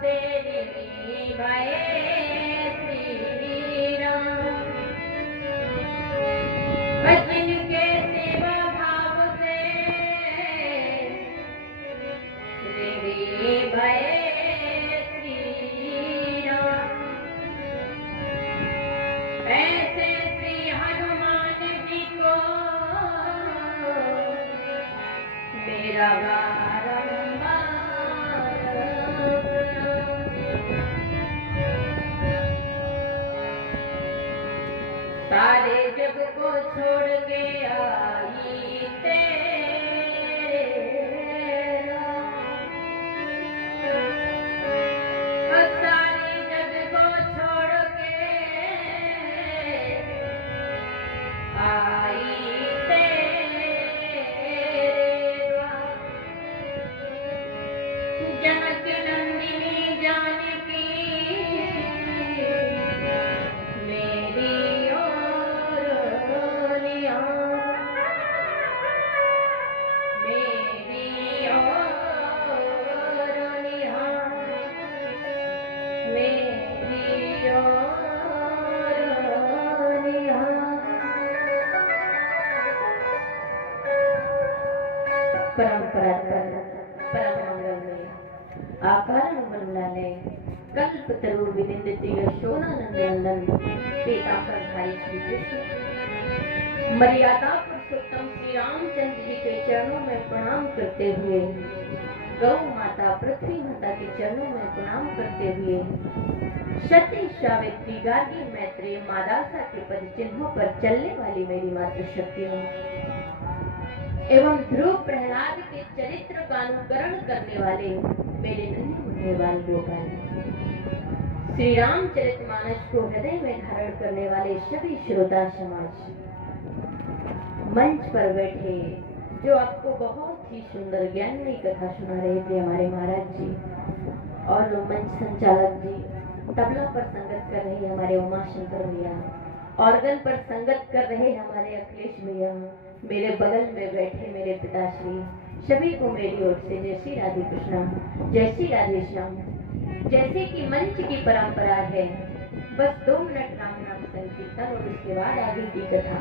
से निभाए श्री राम। जिनके सेवा भाव से निभाए श्री राम, ऐसे श्री हनुमान जी को मेरा सारे जग को छोड़ के आई तेरे राम। सारे जग को छोड़ के आई तेरे राम। जनक नंदिनी जानकी परंपरा परम मंगल आकार मंडलालय कल्पतरु विनिंदित यशोनानंदन पीतांबर भाई श्री कृष्ण मर्यादा पुरुषोत्तम श्री रामचंद्र जी के चरणों में प्रणाम करते हुए, गौ माता पृथ्वी माता के चरणों में प्रणाम करते हुए, सती सावित्री गार्गी मैत्री मादासा के पद चिन्हों पर चलने वाली मेरी मातृशक्तियों एवं ध्रुव प्रहलाद के चरित्र का अनुकरण करने वाले मेरे नन्हे मुन्ने बाल गोपाल, श्री रामचरितमानस को हृदय में धारण करने वाले सभी श्रोता समाज, मंच पर बैठे जो आपको बहुत ही सुंदर ज्ञानमयी कथा सुना रहे थे हमारे महाराज जी, और मंच संचालक जी, तबला पर संगत कर रहे हमारे उमा शंकर भैया, ऑर्गन पर संगत कर रहे हमारे अखिलेश भैया, मेरे बगल में बैठे मेरे पिताश्री, सभी को मेरी ओर से जय श्री राधे कृष्णा, जय श्री राधे श्याम। जैसे कि मंच की परंपरा है, बस 2 मिनट राम नाम संकीर्तन और उसके बाद आगे की कथा।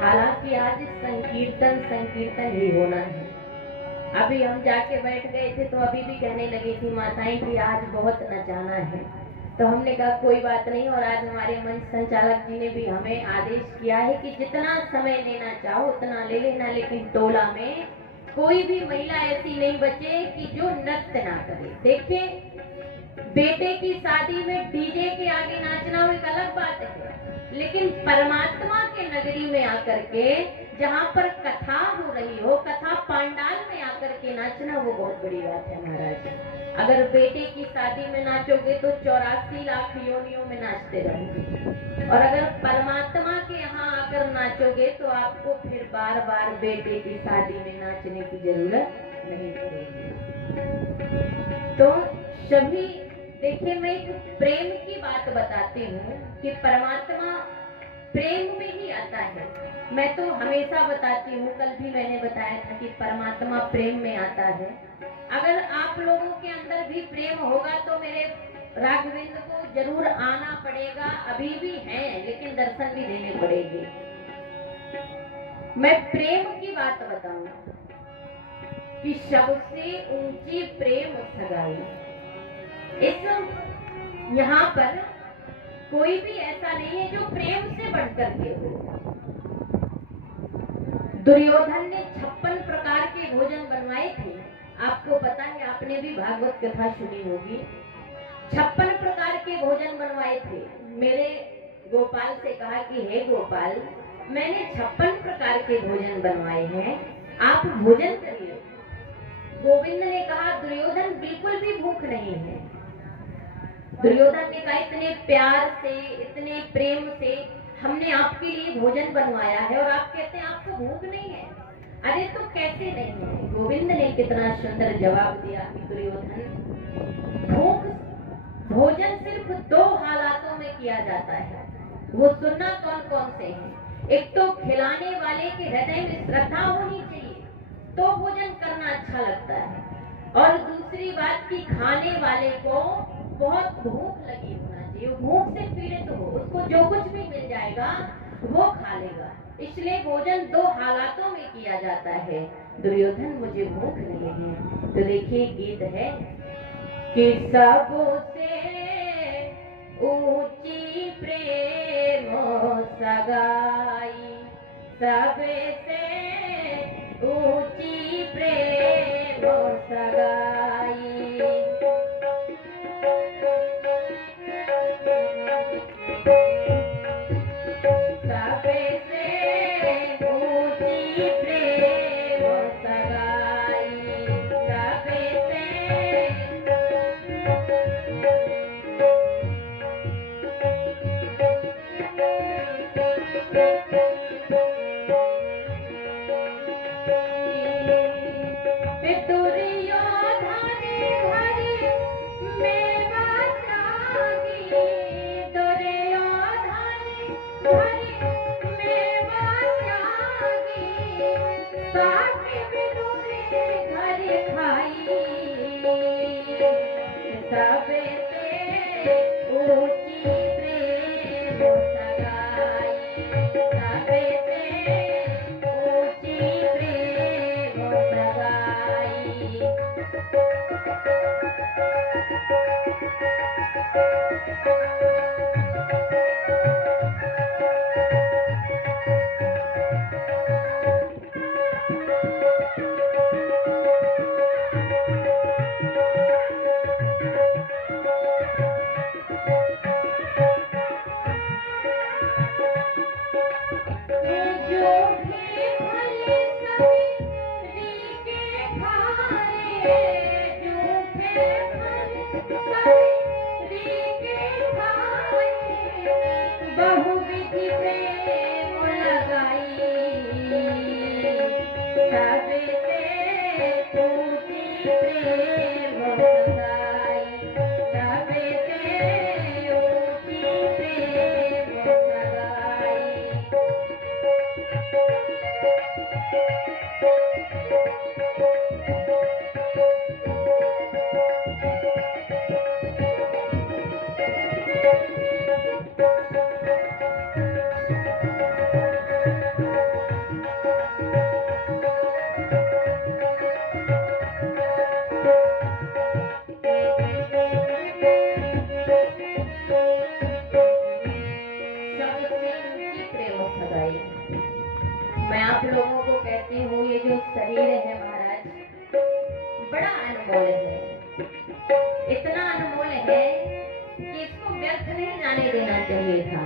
हालांकि आज संकीर्तन ही होना है। अभी हम जाके बैठ गए थे तो अभी भी कहने लगी थी माताएं कि आज बहुत नचाना है, तो हमने कहा कोई बात नहीं। और आज हमारे मंच संचालक जी ने भी हमें आदेश किया है कि जितना समय लेना चाहो उतना ले लेना, लेकिन टोला में कोई भी महिला ऐसी नहीं बचे कि जो नृत्य ना करे। देखिए, बेटे की शादी में डीजे के आगे नाचना एक अलग बात है, लेकिन परमात्मा के नगरी में आकर के जहाँ पर कथा हो रही हो, कथा पंडाल में आकर के नाचना वो बहुत बड़ी बात है महाराज। अगर बेटे की शादी में नाचोगे तो 84 लाख योनियों में नाचते रहोगे, और अगर परमात्मा के यहाँ आकर नाचोगे तो आपको फिर बार बार बेटे की शादी में नाचने की जरूरत नहीं पड़ेगी। तो सभी देखिए, मैं एक प्रेम की बात बताती हूँ कि परमात्मा प्रेम में ही आता है। मैं तो हमेशा बताती हूँ, कल भी मैंने बताया था कि परमात्मा प्रेम में आता है। अगर आप लोगों के अंदर भी प्रेम होगा तो मेरे राघवेंद्र को जरूर आना पड़ेगा। अभी भी है, लेकिन दर्शन भी देने पड़ेंगे। मैं प्रेम की बात बताऊं कि सबसे ऊंची प्रेम सगाई। इस यहाँ पर कोई भी ऐसा नहीं है जो प्रेम से बढ़कर के हो। दुर्योधन ने 56 प्रकार के भोजन बनवाए थे। आपको पता है, आपने भी भागवत कथा सुनी होगी। 56 प्रकार के भोजन बनवाए थे। मेरे गोपाल से कहा कि हे गोपाल, मैंने 56 प्रकार के भोजन बनवाए हैं, आप भोजन करिए। गोविंद ने कहा दुर्योधन बिल्कुल भी भूख नहीं है। दुर्योधन ने कहा इतने प्यार से, इतने प्रेम से हमने आपके लिए भोजन बनवाया है और आप कहते हैं आपको भूख नहीं है। अरे तो कैसे नहीं है? गोविंद ने कितना सुंदर जवाब दिया कि दुर्योधन, भोजन सिर्फ 2 हालातों में किया जाता है। वो सुनना कौन कौन से हैं? एक तो खिलाने वाले के हृदय में श्रद्धा होनी चाहिए तो भोजन करना अच्छा लगता है। और दूसरी बात कि खाने वाले को बहुत भूख लगी होना चाहिए, भूख से पीड़ित हो, उसको जो कुछ भी मिल जाएगा वो खा लेगा। इसलिए भोजन दो हालातों में किया जाता है। दुर्योधन मुझे भूख नहीं है, तो देखिए गीत है कि सबसे ऊंची प्रेम सगाई, सबसे ऊंची प्रेम सगाई, सबसे ऊंची प्रेम सगाई, सबसे मैं आप लोगों को कहती हूँ, ये जो शरीर है महाराज बड़ा अनमोल है, इतना अनमोल है कि इसको व्यर्थ नहीं जाने देना चाहिए था।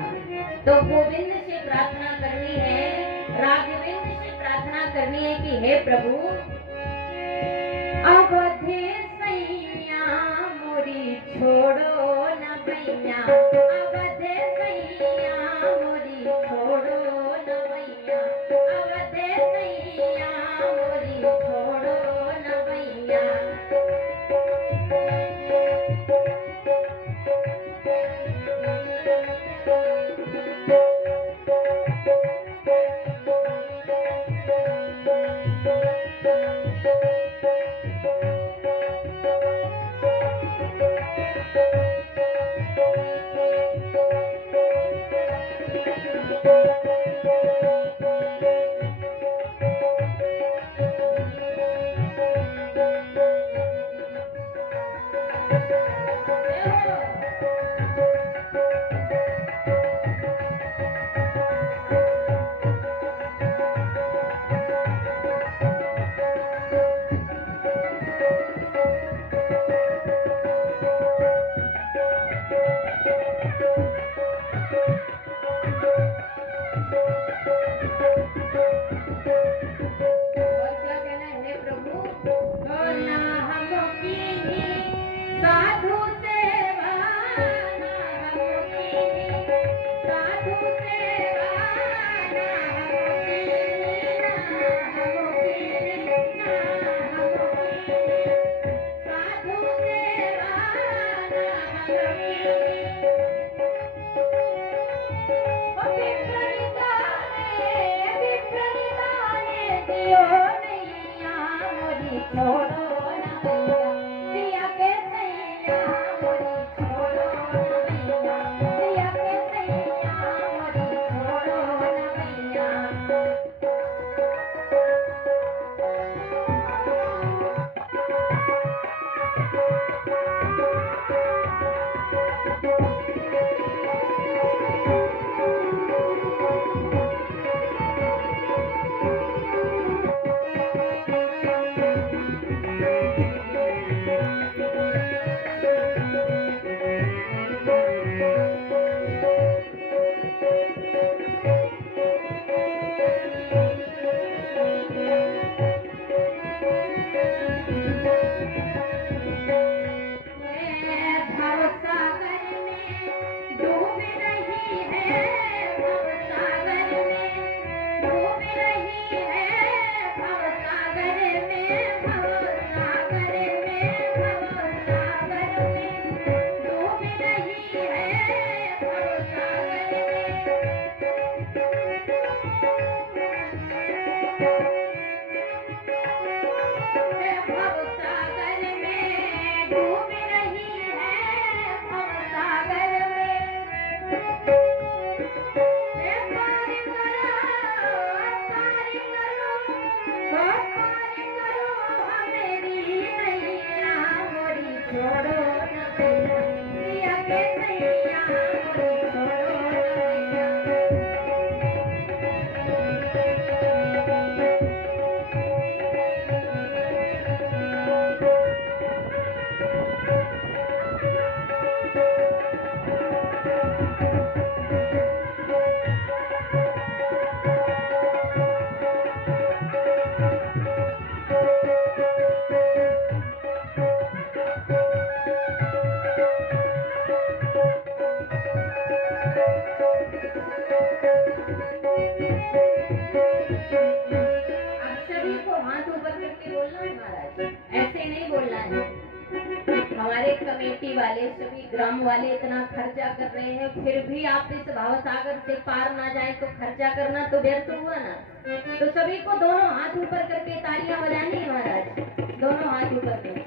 तो गोविंद से प्रार्थना करनी है, राघवेंद्र से प्रार्थना करनी है कि हे प्रभु अवधे सैया मोरी छोड़ो न भैया, अवधे सैया मोरी छोड़ो न भैया, अवधे सैया मोरी छोड़ो न भैया। छोड़ो ना सभी को हाथ ऊपर करके बोलना है महाराज, ऐसे नहीं बोलना है। हमारे कमेटी वाले सभी ग्राम वाले इतना खर्चा कर रहे हैं, फिर भी आप इस भाव सागर से पार ना जाए तो खर्चा करना तो व्यर्थ हुआ ना। तो सभी को दोनों हाथ ऊपर करके तालियां बजानी है महाराज, दोनों हाथ ऊपर करके।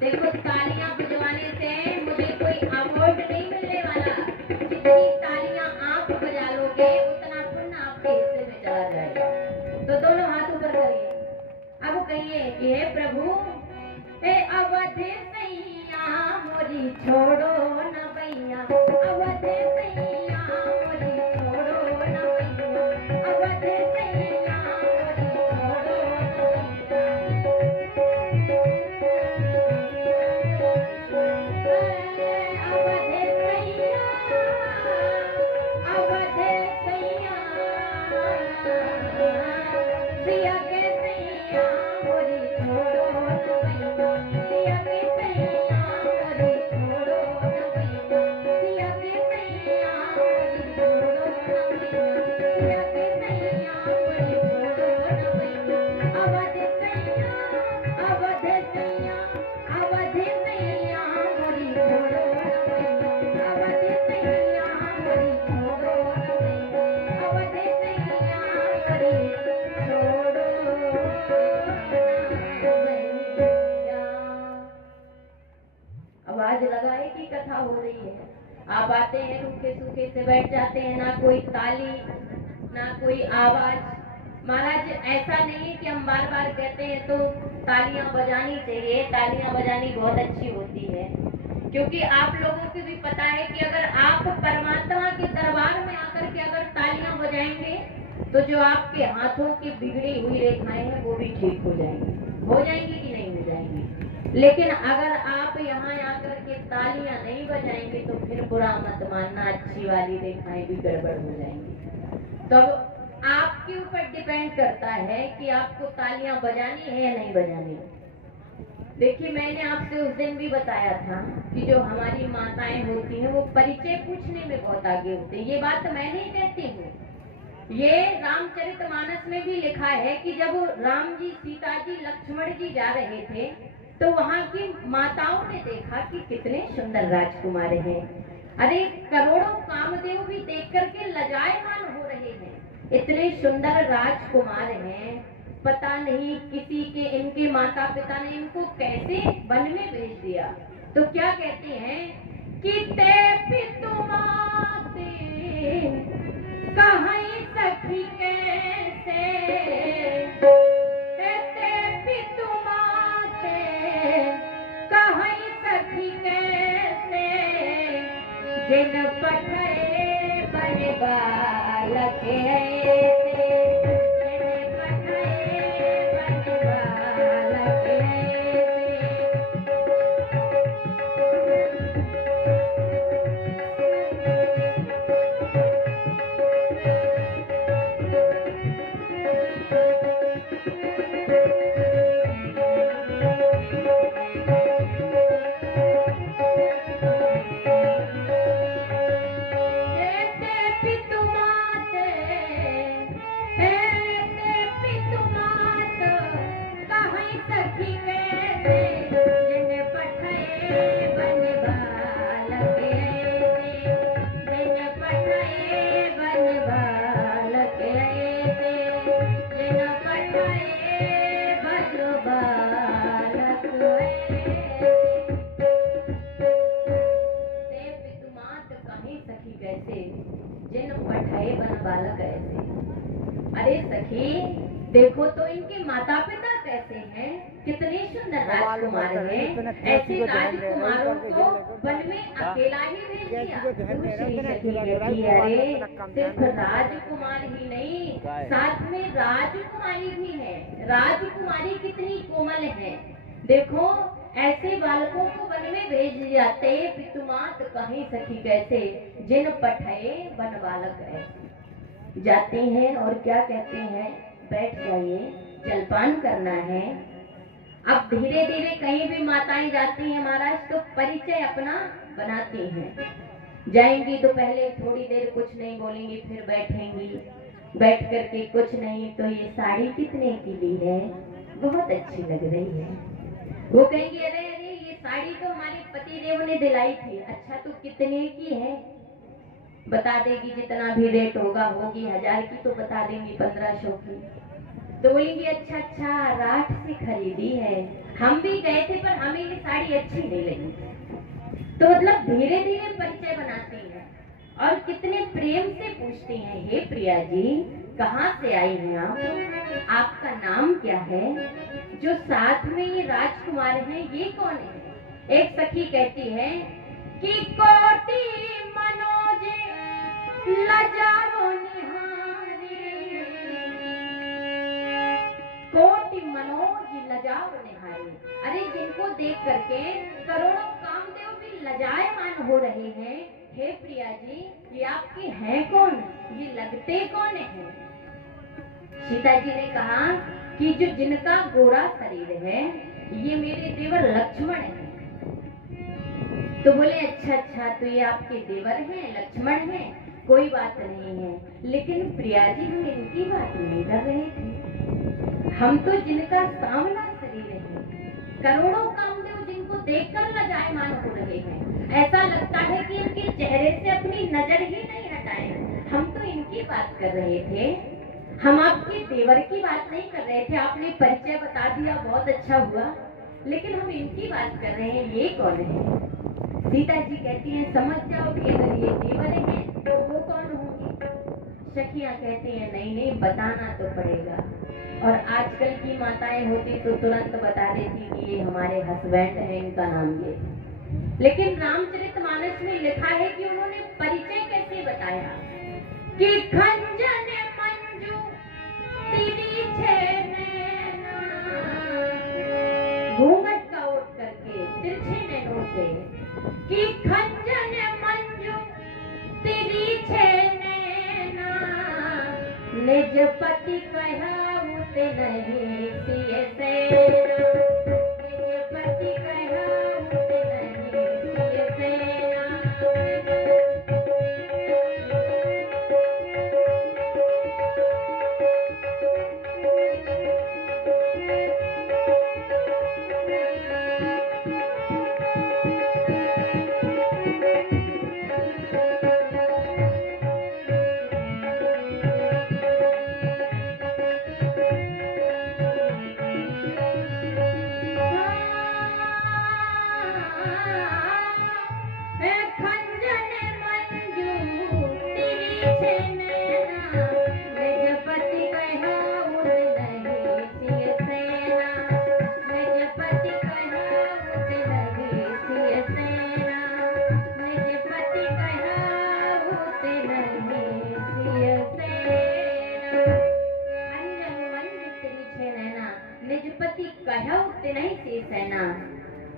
देखो तालियां बजवाने से मुझे कोई अवार्ड नहीं मिलने वाला, जितनी तालियां आप बजा लोगे उतना पुण्य आपके हिस्से में चला जाएगा। तो दोनों हाथ ऊपर करिए। अब कहिए कि हे प्रभु ए अवध सैया मोरी छोड़ो न भैया, अवध सैया मोरी छोड़ो न भैया, अवध सैया मोरी छोड़ो न भैया, अवध सैया, अवध सैया, सिया के सैया मोरी छोड़ो न भैया, सिया के सैया मोरी छोड़ो न भैया, सिया के सैया मोरी छोड़ो न भैया, सिया के सैया मोरी छोड़ो न भैया, अवध सैया, अवध सैया, अवध सैया मोरी छोड़ो न भैया, अवध सैया मोरी छोड़ो न भैया, अवध सैया मोरी छोड़ो आवाज लगाए की कथा हो रही है। आप आते हैं रूखे सूखे से बैठ जाते हैं, ना कोई ताली ना कोई आवाज। महाराज ऐसा नहीं है कि हम बार बार कहते हैं तो तालियां बजानी चाहिए, तालियां बजानी बहुत अच्छी होती है, क्योंकि आप लोगों को भी पता है कि अगर आप परमात्मा के दरबार में आकर के अगर तालियां बजाएंगे तो जो आपके हाथों की बिगड़ी हुई रेखाएं हैं वो भी ठीक हो जाएंगी कि नहीं हो जाएंगी। लेकिन अगर आप यहाँ आकर के तालियां नहीं बजाएंगे तो फिर बुरा मत मानना, अच्छी वाली रेखाएं भी गड़बड़ हो जाएंगी। तो आपके ऊपर डिपेंड करता है कि आपको तालियां बजानी है या नहीं बजानी। देखिए मैंने आपसे उस दिन भी बताया था कि जो हमारी माताएं होती हैं वो परिचय पूछने में बहुत आगे होते हैं। ये बात मैं नहीं कहती हूँ, ये रामचरितमानस में भी लिखा है कि जब राम जी, सीता जी, लक्ष्मण जी जा रहे थे तो वहाँ की माताओं ने देखा कि कितने सुंदर राजकुमार हैं। अरे करोड़ों कामदेव भी देख करके लजायमान हो रहे हैं, इतने सुंदर राजकुमार हैं। पता नहीं किसी के, इनके माता पिता ने इनको कैसे वन में भेज दिया। तो क्या कहते हैं कि ते पितुमाते कहीं सखी कैसे, कहीं सखी कैसे, जिन पठे बन बालक ऐसे, जिन पठे बन बालक ऐसे। अरे सखी देखो तो इनके माता पिता कैसे हैं, कितने सुंदर राजकुमार हैं। ऐसे राजकुमारों को वन में अकेला ही भेज दिया। दूसरी सखी कहती अरे सिर्फ राजकुमार ही नहीं, साथ में राजकुमारी भी है। राजकुमारी कितनी कोमल है, देखो ऐसे बालकों को वन में भेज जाते। पितुमात कहीं सखी कैसे, जिन पठे वन बालक ऐसे। जाते हैं और क्या कहते हैं, बैठ जाइए, जलपान करना है। अब धीरे धीरे कहीं भी माताएं जाती हैं महाराज तो परिचय अपना बनाती हैं। जाएंगी तो पहले थोड़ी देर कुछ नहीं बोलेंगी, फिर बैठेंगी, बैठ करके कुछ नहीं तो ये साड़ी कितने की ली है, बहुत अच्छी लग रही है। वो कहेंगी अरे अरे ये साड़ी तो हमारे पति देव ने दिलाई थी। अच्छा तो कितने की है, बता देगी, जितना भी रेट होगा, होगी 1000 की तो बता देंगी 1500 की। तो बोलेंगी अच्छा अच्छा राठ से खरीदी है, हम भी गए थे पर हमें ये साड़ी अच्छी नहीं लगी। तो मतलब धीरे धीरे परिचय बनाती है और कितने प्रेम से पूछती हैं, हे प्रिया जी कहाँ से आई हैं आप, आपका नाम क्या है, जो साथ में ये राजकुमार हैं ये कौन है। एक सखी कहती है कि कोटि मनोज लजाओ निहारी, कोटि मनोज लजाओ निहारी। अरे जिनको देख करके करोड़ों कामदेव भी लजायमान हो रहे हैं, हे प्रिया जी ये आपके हैं कौन, ये लगते कौन हैं। सीता जी ने कहा कि जो जिनका गोरा शरीर है ये मेरे देवर लक्ष्मण हैं। तो बोले अच्छा अच्छा तो ये आपके देवर हैं, लक्ष्मण हैं, कोई बात नहीं है, लेकिन प्रिया जी हम इनकी बात नहीं कर रहे थे, हम तो जिनका सांवला शरीर है, करोड़ों कामदेव जिनको देखकर लजायमान हो रहे हैं, ऐसा लगता है कि इनके चेहरे से अपनी नजर ही नहीं हटाए, हम तो इनकी बात कर रहे थे, हम आपके देवर की बात नहीं कर रहे थे। आपने परिचय बता दिया बहुत अच्छा हुआ, लेकिन हम इनकी बात कर रहे हैं, ये कौन है। सीता जी कहती हैं समझ जाओ कि अगर ये देवर हैं तो वो कौन होंगे। सखियां कहती हैं नहीं नहीं बताना तो पड़ेगा, और आजकल की माताएं होती तो तुरंत बता देती कि ये हमारे हस्बैंड हैं, इनका नाम ये। लेकिन रामचरितमानस में लिखा है कि उन्होंने परिचय कैसे बताया कि खंजन मंजू तिरछे नैना, घूंघट का उठ करके तिरछे नैनों से, कि खंजन मंजू तिरछे नैना, निज पति कहाउत नहीं सिय सेना, निज पति कहाउत नहीं सिय सेना।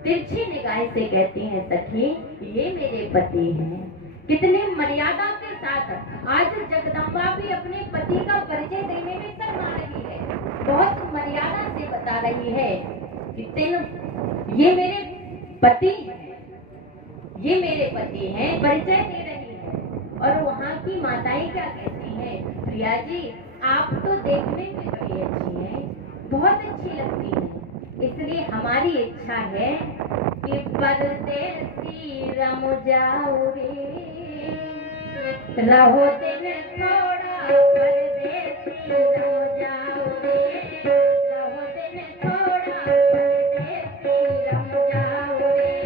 तिरछी निगाह से कहती हैं सखी ये मेरे पति हैं। कितने मर्यादा के साथ आज जगदम्बा भी अपने पति का परिचय देने में शर्मा रही है, बहुत मर्यादा से बता रही है कि ये मेरे पति हैं, ये मेरे पति हैं, परिचय दे रही है। और वहाँ की माताएं क्या कहती हैं, प्रिया जी आप तो देखने में बड़ी अच्छी हैं, बहुत अच्छी लगती हैं, इसलिए हमारी इच्छा है कि परदेसी रम जाओ रे, रहो दिन थोड़ा परदेसी रम जाओ रे, रहो दिन थोड़ा परदेसी रम जाओ रे।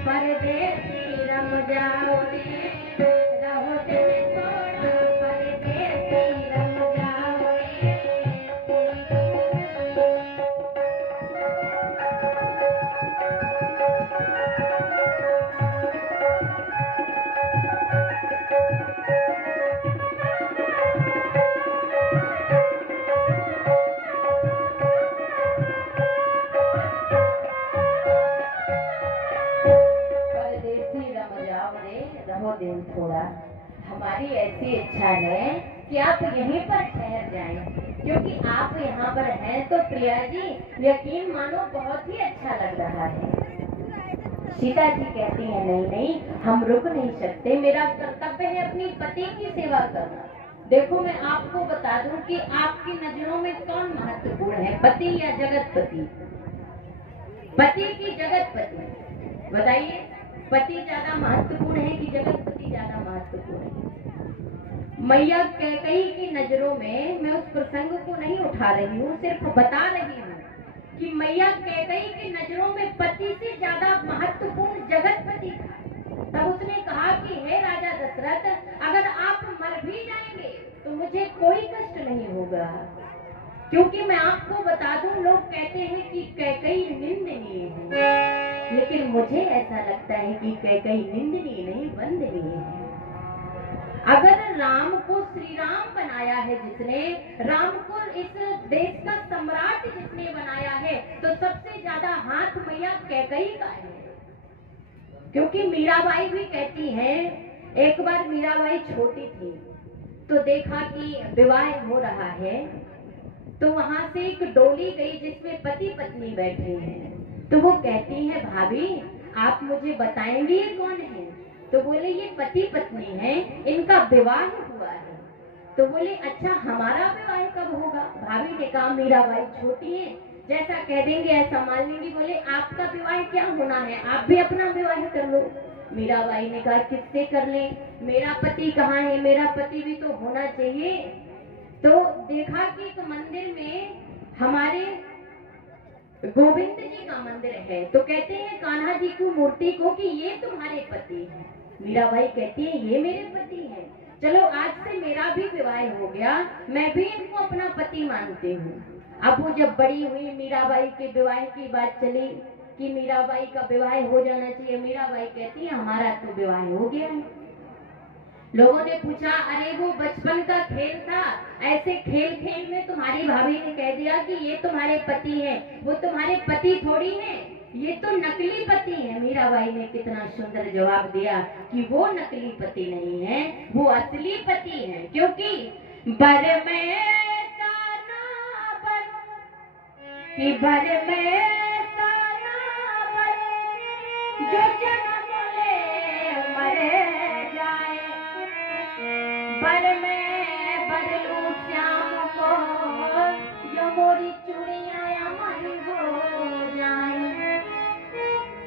परदेसी रम जाओ रे, रहो दिन थोड़ा दिन थोड़ा, हमारी ऐसी इच्छा है कि आप यहीं पर ठहर जाएं, क्योंकि आप यहाँ पर हैं तो प्रिया जी यकीन मानो बहुत ही अच्छा लग रहा है। सीता जी कहती हैं नहीं नहीं, हम रुक नहीं सकते, मेरा कर्तव्य है अपनी पति की सेवा करना। देखो मैं आपको बता दूं कि आपकी नजरों में कौन महत्वपूर्ण है, पति या जगतपति? पति की जगतपति? बताइए, पति ज्यादा महत्वपूर्ण है कि जगतपति ज्यादा महत्वपूर्ण है? मैया कैकेयी की नजरों में, मैं उस प्रसंग को नहीं उठा रही हूँ, सिर्फ बता रही हूँ कि मैया कैकेयी की नजरों में पति से ज्यादा महत्वपूर्ण जगतपति था। तब उसने कहा कि हे राजा दशरथ, अगर आप मर भी जाएंगे तो मुझे कोई कष्ट नहीं होगा, क्योंकि मैं आपको बता दूं, लोग कहते हैं कि कैकेयी निंदनीय है, लेकिन मुझे ऐसा लगता है कि कैकेयी निंदनीय नहीं, वंदनीय है। अगर राम को श्री राम बनाया है जिसने, राम को इस देश का सम्राट जिसने बनाया है, तो सबसे ज्यादा हाथ मैया कैकेयी का है। क्योंकि मीराबाई भी कहती हैं, एक बार मीराबाई छोटी थी तो देखा कि विवाह हो रहा है, तो वहां से एक डोली गई जिसमें पति पत्नी बैठे हैं, तो वो कहती है भाभी आप मुझे बताएंगे ये कौन है? तो बोले ये पति पत्नी है, इनका विवाह हुआ है। तो बोले अच्छा हमारा विवाह कब होगा? भाभी ने कहा मीराबाई छोटी है, जैसा कह देंगे ऐसा मान लेंगी। बोले आपका विवाह क्या होना है, आप भी अपना विवाह कर लो। मीराबाई ने कहा किससे कर ले, मेरा पति कहाँ है, मेरा पति भी तो होना चाहिए। तो देखा कि एक मंदिर में हमारे गोविंद जी का मंदिर है, तो कहते हैं कान्हा जी की मूर्ति को कि ये तुम्हारे पति हैं। मीराबाई कहती है ये मेरे पति हैं, चलो आज से मेरा भी विवाह हो गया, मैं भी इनको अपना पति मानती हूँ। अब वो जब बड़ी हुई, मीराबाई के विवाह की बात चली कि मीराबाई का विवाह हो जाना चाहिए। मीराबाई कहती है हमारा तो विवाह हो गया है। लोगों ने पूछा अरे वो बचपन का खेल था, ऐसे खेल खेल में तुम्हारी भाभी ने कह दिया कि ये तुम्हारे पति हैं, वो तुम्हारे पति थोड़ी हैं, ये तो नकली पति हैं। मीराबाई ने कितना सुंदर जवाब दिया कि वो नकली पति नहीं है, वो असली पति हैं। क्योंकि बर में ताना बनूं, कि बर में ताना बनूं, जो जन्म ले मरे जाए, बर में बदलूं श्याम को, जो मोरी चूड़ियां अमर हो जाए,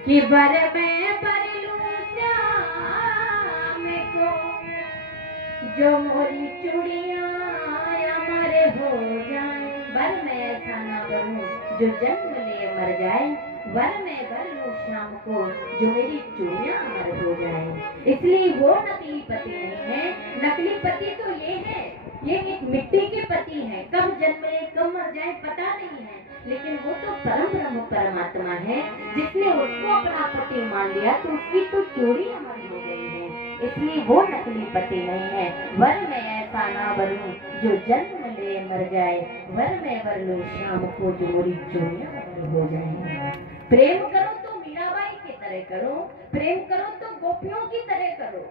कि बर में बदलूं श्याम को, जो मोरी चूड़ियां अमर हो जाए। बर में ऐसा ना बनूं जो जन्म ले मर जाए, वर में वर लूं श्याम को, जो मेरी चूड़ियां अमर हो जाए। इसलिए वो नकली पति नहीं है, नकली पति तो ये है, ये एक मिट्टी के पति हैं, कब जन्म ले कब मर जाए पता नहीं है, लेकिन वो तो परम ब्रह्म परमात्मा है, जिसने उसको अपना पति मान लिया तो उसकी तो चूड़ी अमर हो गई है। इसलिए वो नकली पति नहीं है। वर में ऐसा ना बनूं जो जन्म ले मर जाए, वर में वर लूं श्याम को, जो मोरी चूड़ियां अमर हो जाए। प्रेम करो तो मीराबाई की तरह करो, प्रेम करो तो गोपियों की तरह करो।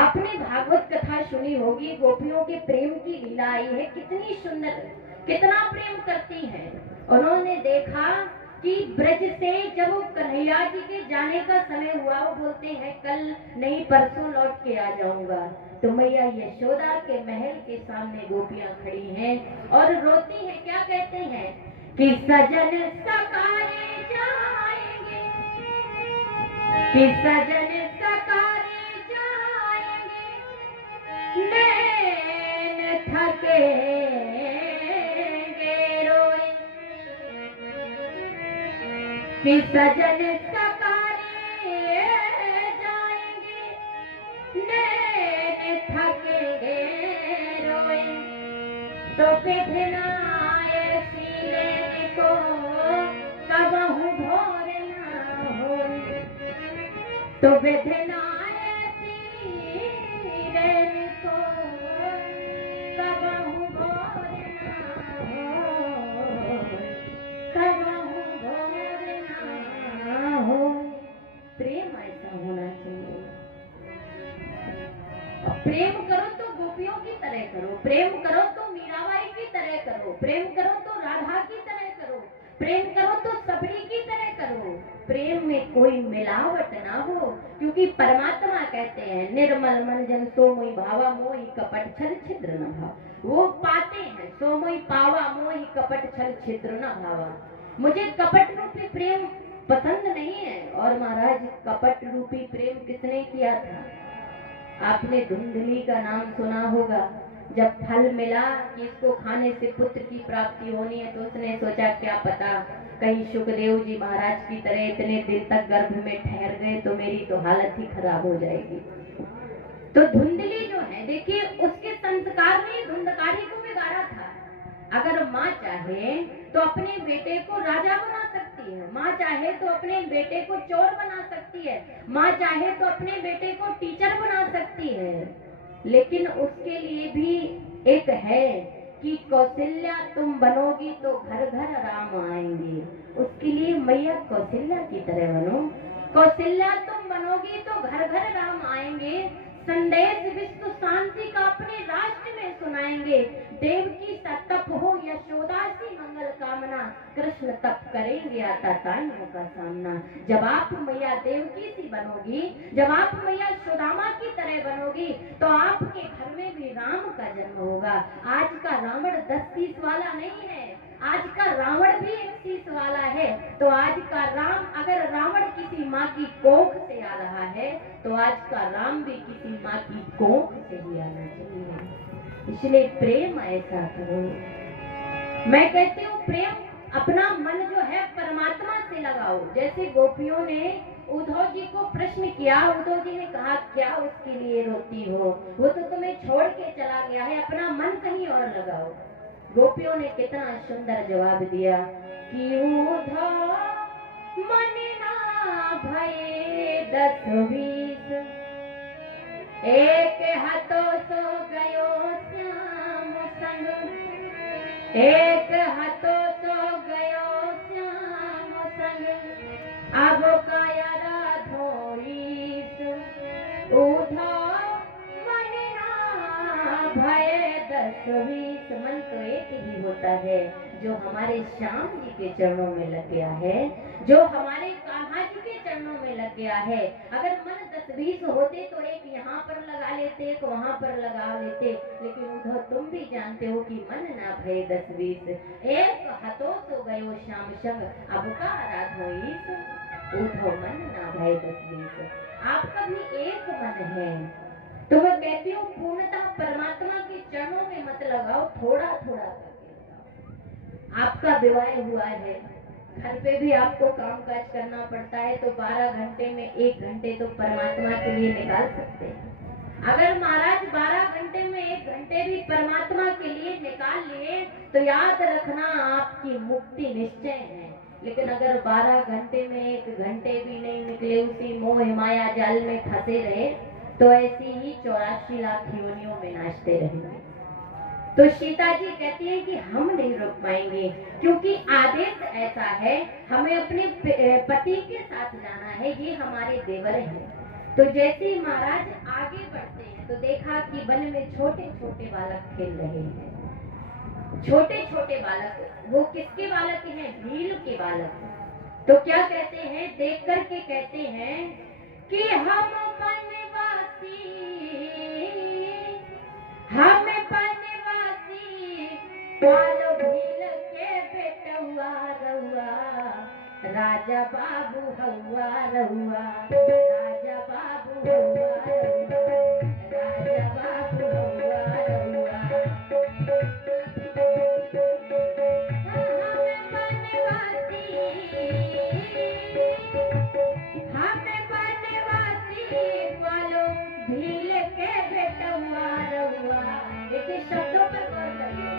आपने भागवत कथा सुनी होगी, गोपियों के प्रेम की लीला आई है, कितनी सुंदर, कितना प्रेम करती हैं। उन्होंने देखा कि ब्रज से जब कन्हैया जी के जाने का समय हुआ, वो बोलते हैं कल नहीं परसों लौट के आ जाऊंगा, तो मैया यशोदा के महल के सामने गोपियां खड़ी हैं और रोती हैं। क्या कहते हैं कि सजन सकारे जाएंगे, कि सजन सकारे जाएंगे, नैन थकेंगे रोए, कि सजन सकारे जाएंगे, नैन थकेंगे रोए, तो बिधना को कबहू भोर ना होए, तो बिधना को कबहू भोर ना होए, कबहू भोर ना होए। प्रेम ऐसा होना चाहिए। प्रेम करो तो गोपियों की तरह करो, प्रेम करो तो मीराबाई की तरह करो, प्रेम करो तो राधा की तरह करो, प्रेम करो तो सबरी की तरह करो। प्रेम में कोई मिलावट ना हो, क्योंकि परमात्मा कहते हैं निर्मल मन जन सो मोहि भावा मोहि कपट छल छिद्र न भाव। वो पाते हैं सो मोहि पावा मोहि कपट छल छिद्र न भावा। मुझे कपट रूपी प्रेम पसंद नहीं है। और महाराज कपट रूपी प्रेम किसने किया था? आपने धुंधली का नाम सुना होगा। जब फल मिला कि इसको खाने से पुत्र की प्राप्ति होनी है, तो उसने सोचा क्या पता कहीं सुखदेव जी महाराज की तरह इतने दिन तक गर्भ में ठहर गए तो मेरी तो हालत ही खराब हो जाएगी। तो धुंधली जो है, देखिए उसके संस्कार ने धुंधकारी को बिगाड़ा था। अगर माँ चाहे तो अपने बेटे को राजा बना सकती है, माँ चाहे तो अपने बेटे को चोर बना सकती है, माँ चाहे तो अपने बेटे को टीचर बना सकती है। लेकिन उसके लिए भी एक है कि कौशल्या तुम बनोगी तो घर घर राम आएंगे। उसके लिए मैया कौशल्या की तरह बनो। कौशल्या तुम बनोगी तो घर घर राम आएंगे। संदेश विश्व शांति का अपने राष्ट्र में सुनाएंगे। देव की तप हो यशोदा सी मंगल कामना, कृष्ण तप करेंगे आता ताइयों का सामना। जब आप मैया देवकी सी बनोगी, जब आप मैया सुदामा की तरह बनोगी, तो आपके घर में भी राम का जन्म होगा। आज का रावण 10 शीश वाला नहीं है, आज का रावण भी 1 शीश वाला है। तो आज का राम, अगर रावण किसी माँ की कोख से आ रहा है, तो आज का राम भी किसी माँ की कोख से ही आना चाहिए। इसलिए प्रेम ऐसा करो। मैं कहती हूँ प्रेम अपना मन जो है परमात्मा से लगाओ। जैसे गोपियों ने उद्धव जी को प्रश्न किया, उद्धव जी ने कहा क्या उसके लिए रोती हो, वो तो तुम्हें छोड़ के चला गया है, अपना मन कहीं और लगाओ। गोपियों ने कितना सुंदर जवाब दिया कि उद्धव मन ना भये 10-20, एक हाथों सो गयो श्याम संग, एक हाथों सो गयो श्याम संग, अब काया राधोईस। उद्धव मन ना भये 10-20। मन तो एक ही होता है जो हमारे श्याम जी के चरणों में लग गया है, जो हमारे कान्हा जी के चरणों में लग गया है। अगर मन 10-20 होते तो एक यहाँ पर लगा लेते, एक वहाँ पर लगा लेते। लेकिन उद्धव तुम भी जानते हो कि मन ना भये 10-20, एक हाथों सो गयो श्याम संग, अब का राधोईस। उद्धव मन ना भये 10-20, आपका भी एक मन है। तो मैं कहती हूँ पूर्णतः परमात्मा के चरणों में मत लगाओ, थोड़ा थोड़ा करके लगाओ। आपका विवाह हुआ है, घर पे भी आपको कामकाज करना पड़ता है, तो 12 घंटे में 1 घंटे तो परमात्मा के लिए निकाल सकते हैं। अगर महाराज 12 घंटे में 1 घंटे भी परमात्मा के लिए निकाल लिए, तो याद रखना आपकी मुक्ति निश्चय है। लेकिन अगर 12 घंटे में 1 घंटे भी नहीं निकले, उसी मोह माया जाल में फंसे रहे, तो ऐसी ही 84 लाख योनियों में नाचते रहेंगे। तो सीता जी कहती है कि हम नहीं रुक पाएंगे, क्योंकि आदेश ऐसा है, हमें अपने पति के साथ जाना है, ये हमारे देवर हैं। तो जैसे ही महाराज आगे बढ़ते हैं तो देखा कि वन में छोटे छोटे बालक खेल रहे हैं। छोटे छोटे बालक, वो किसके बालक हैं? भील के बालक। तो क्या कहते हैं, देख करके कहते हैं कि हम बनवासी, हम बनवासी, पालो भील के बेटुआ रहुआ, राजा बाबू हौआ रहुआ, राजा बाबू हौआ रहुआ, राजा बाबू हौआ रहुआ। हमें बनवासी, पालो भील के बेटुआ रहुआ। देखिए शब्दों पर गौर करिए।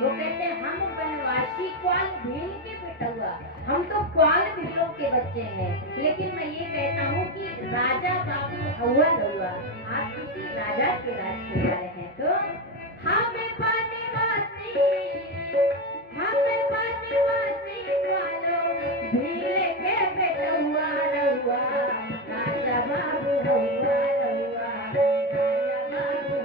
वो कहते हैं हम बनवासी ग्वाल भील के बेटुआ, हम तो ग्वाल भीलों के बच्चे हैं। लेकिन मैं ये कहता हूँ कि राजा बाबू हौआ रहुआ, आप किसी राजा के राजकुमार हैं। तो हमें बनवासी, हमें बनवासी ग्वालो भील के बेटुआ रहुआ, राजा बाबू हौआ रहुआ, राजा बाबू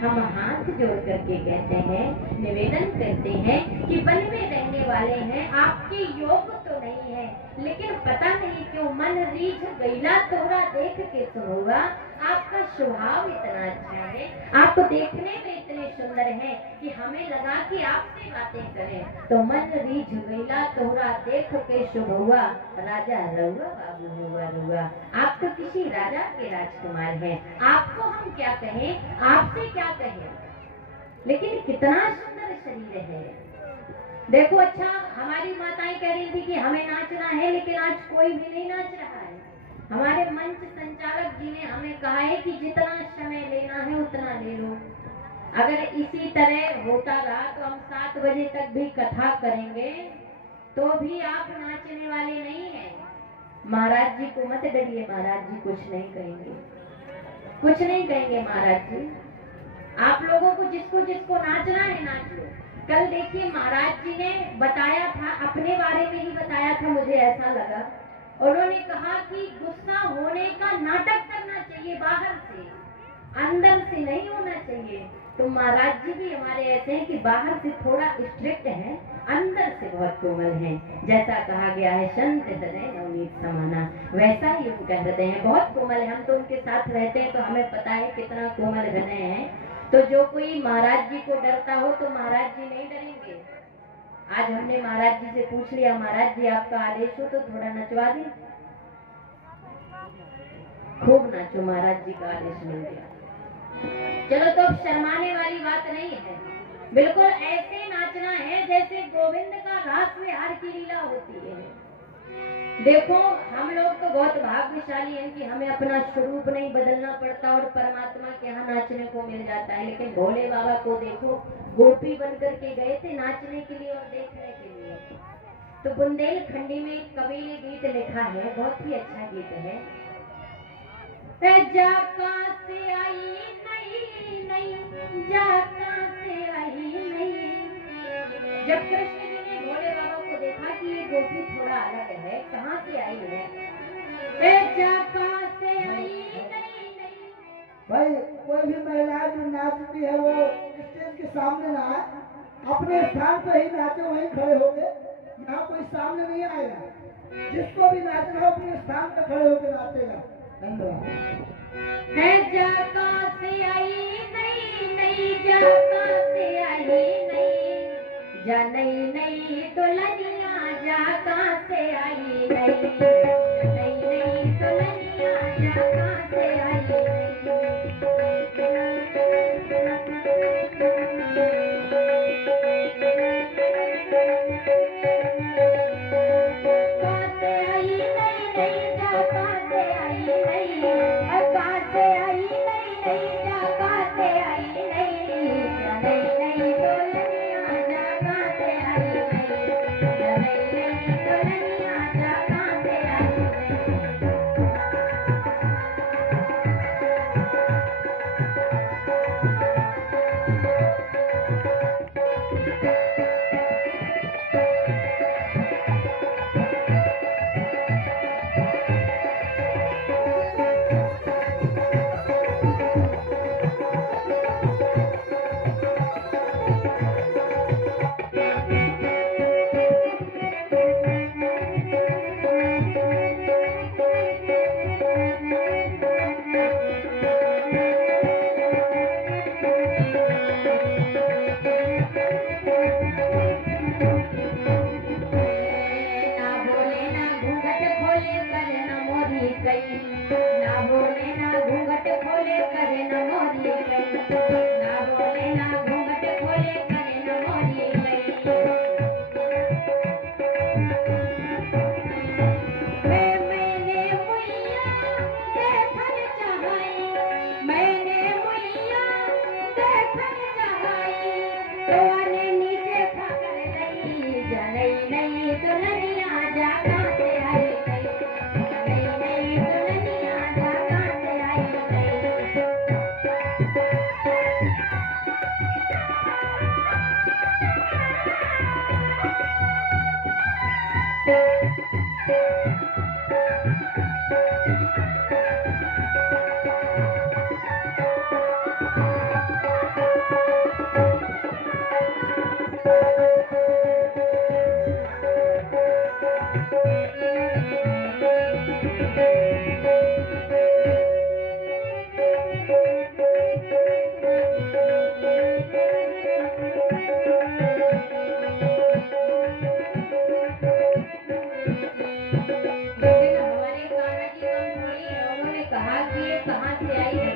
हम हाथ जोड़ करके कहते हैं, निवेदन करते हैं कि वन में रहने वाले हैं, आपके योग तो नहीं है, लेकिन पता नहीं क्यों मन रीझ गईला तोहरा देख के सुनूंगा। आपका स्वभाव इतना अच्छा है, आप देखने में इतने सुंदर हैं कि हमें लगा कि आपसे बातें करें, तो मन रीझ गईला तोहरा देख के शुभ हुआ। राजा रहुआ बाबू हुआ रुआ, आप तो किसी राजा के राजकुमार हैं, आपको हम क्या कहें, आपसे क्या कहें, लेकिन कितना सुंदर शरीर है। देखो अच्छा, हमारी माताएं कह रही थी कि हमें नाचना है, लेकिन आज कोई भी नहीं नाच रहा है। हमारे मंच संचालक जी ने हमें कहा है कि जितना समय लेना है उतना ले लो। अगर इसी तरह होता रहा तो हम 7 बजे तक भी कथा करेंगे तो भी आप नाचने वाले नहीं हैं। महाराज जी को मत डरिए, महाराज जी कुछ नहीं कहेंगे, कुछ नहीं कहेंगे महाराज जी। आप लोगों को जिसको जिसको नाचना है नाच लो। कल देखिए महाराज जी ने बताया था, अपने बारे में ही बताया था, मुझे ऐसा लगा। उन्होंने कहा कि गुस्सा होने का नाटक करना चाहिए, बाहर से, अंदर से नहीं होना चाहिए। तो महाराज जी भी हमारे ऐसे हैं कि बाहर से थोड़ा स्ट्रिक्ट हैं, अंदर से बहुत कोमल हैं। जैसा कहा गया है संत हृदय नवनीत समाना, वैसा ही उनका हृदय है, बहुत कोमल है। हम तो उनके साथ रहते हैं तो हमें पता है कितना कोमल हृदय है। तो जो कोई महाराज जी को डरता हो तो महाराज जी नहीं डरेंगे। आज हमने महाराज जी से पूछ लिया, महाराज जी आपका आदेश हो तो थोड़ा नचवा दें। खूब नाचो, महाराज जी का आदेश मिल गया। चलो, तो अब शर्माने वाली बात नहीं है, बिल्कुल ऐसे नाचना है जैसे गोविंद का रास विहार की लीला होती है। देखो, हम लोग तो बहुत भाग्यशाली हैं कि हमें अपना स्वरूप नहीं बदलना पड़ता और परमात्मा के यहाँ नाचने को मिल जाता है। लेकिन भोले बाबा को देखो, गोपी बनकर के गए थे नाचने के लिए और देखने के लिए। तो बुंदेलखंडी में कवि ने गीत लिखा है, बहुत ही अच्छा गीत है। जाका से आई नहीं नहीं, जाका से आई नहीं। जब कृष्ण जी ने भोले बाबा को देखा कि ये गोपी थोड़ा अलग है, कहाँ से आई है, जाका से आई नहीं नहीं। भाई, कोई भी महिला जो नाचती है वो स्टेज के सामने ना आए, अपने स्थान पर ही नाचे, वहीं खड़े होके। यहाँ कोई सामने नहीं आएगा। जिसको भी नाचना हो अपने स्थान पर खड़े होकर नाचेगा। धन्यवाद। जाका से आई नहीं नहीं, जाका से आई नहीं, जा नहीं नहीं दुल्हनिया, जाका से आई नहीं नहीं नहीं दुल्हनिया, जाका से आई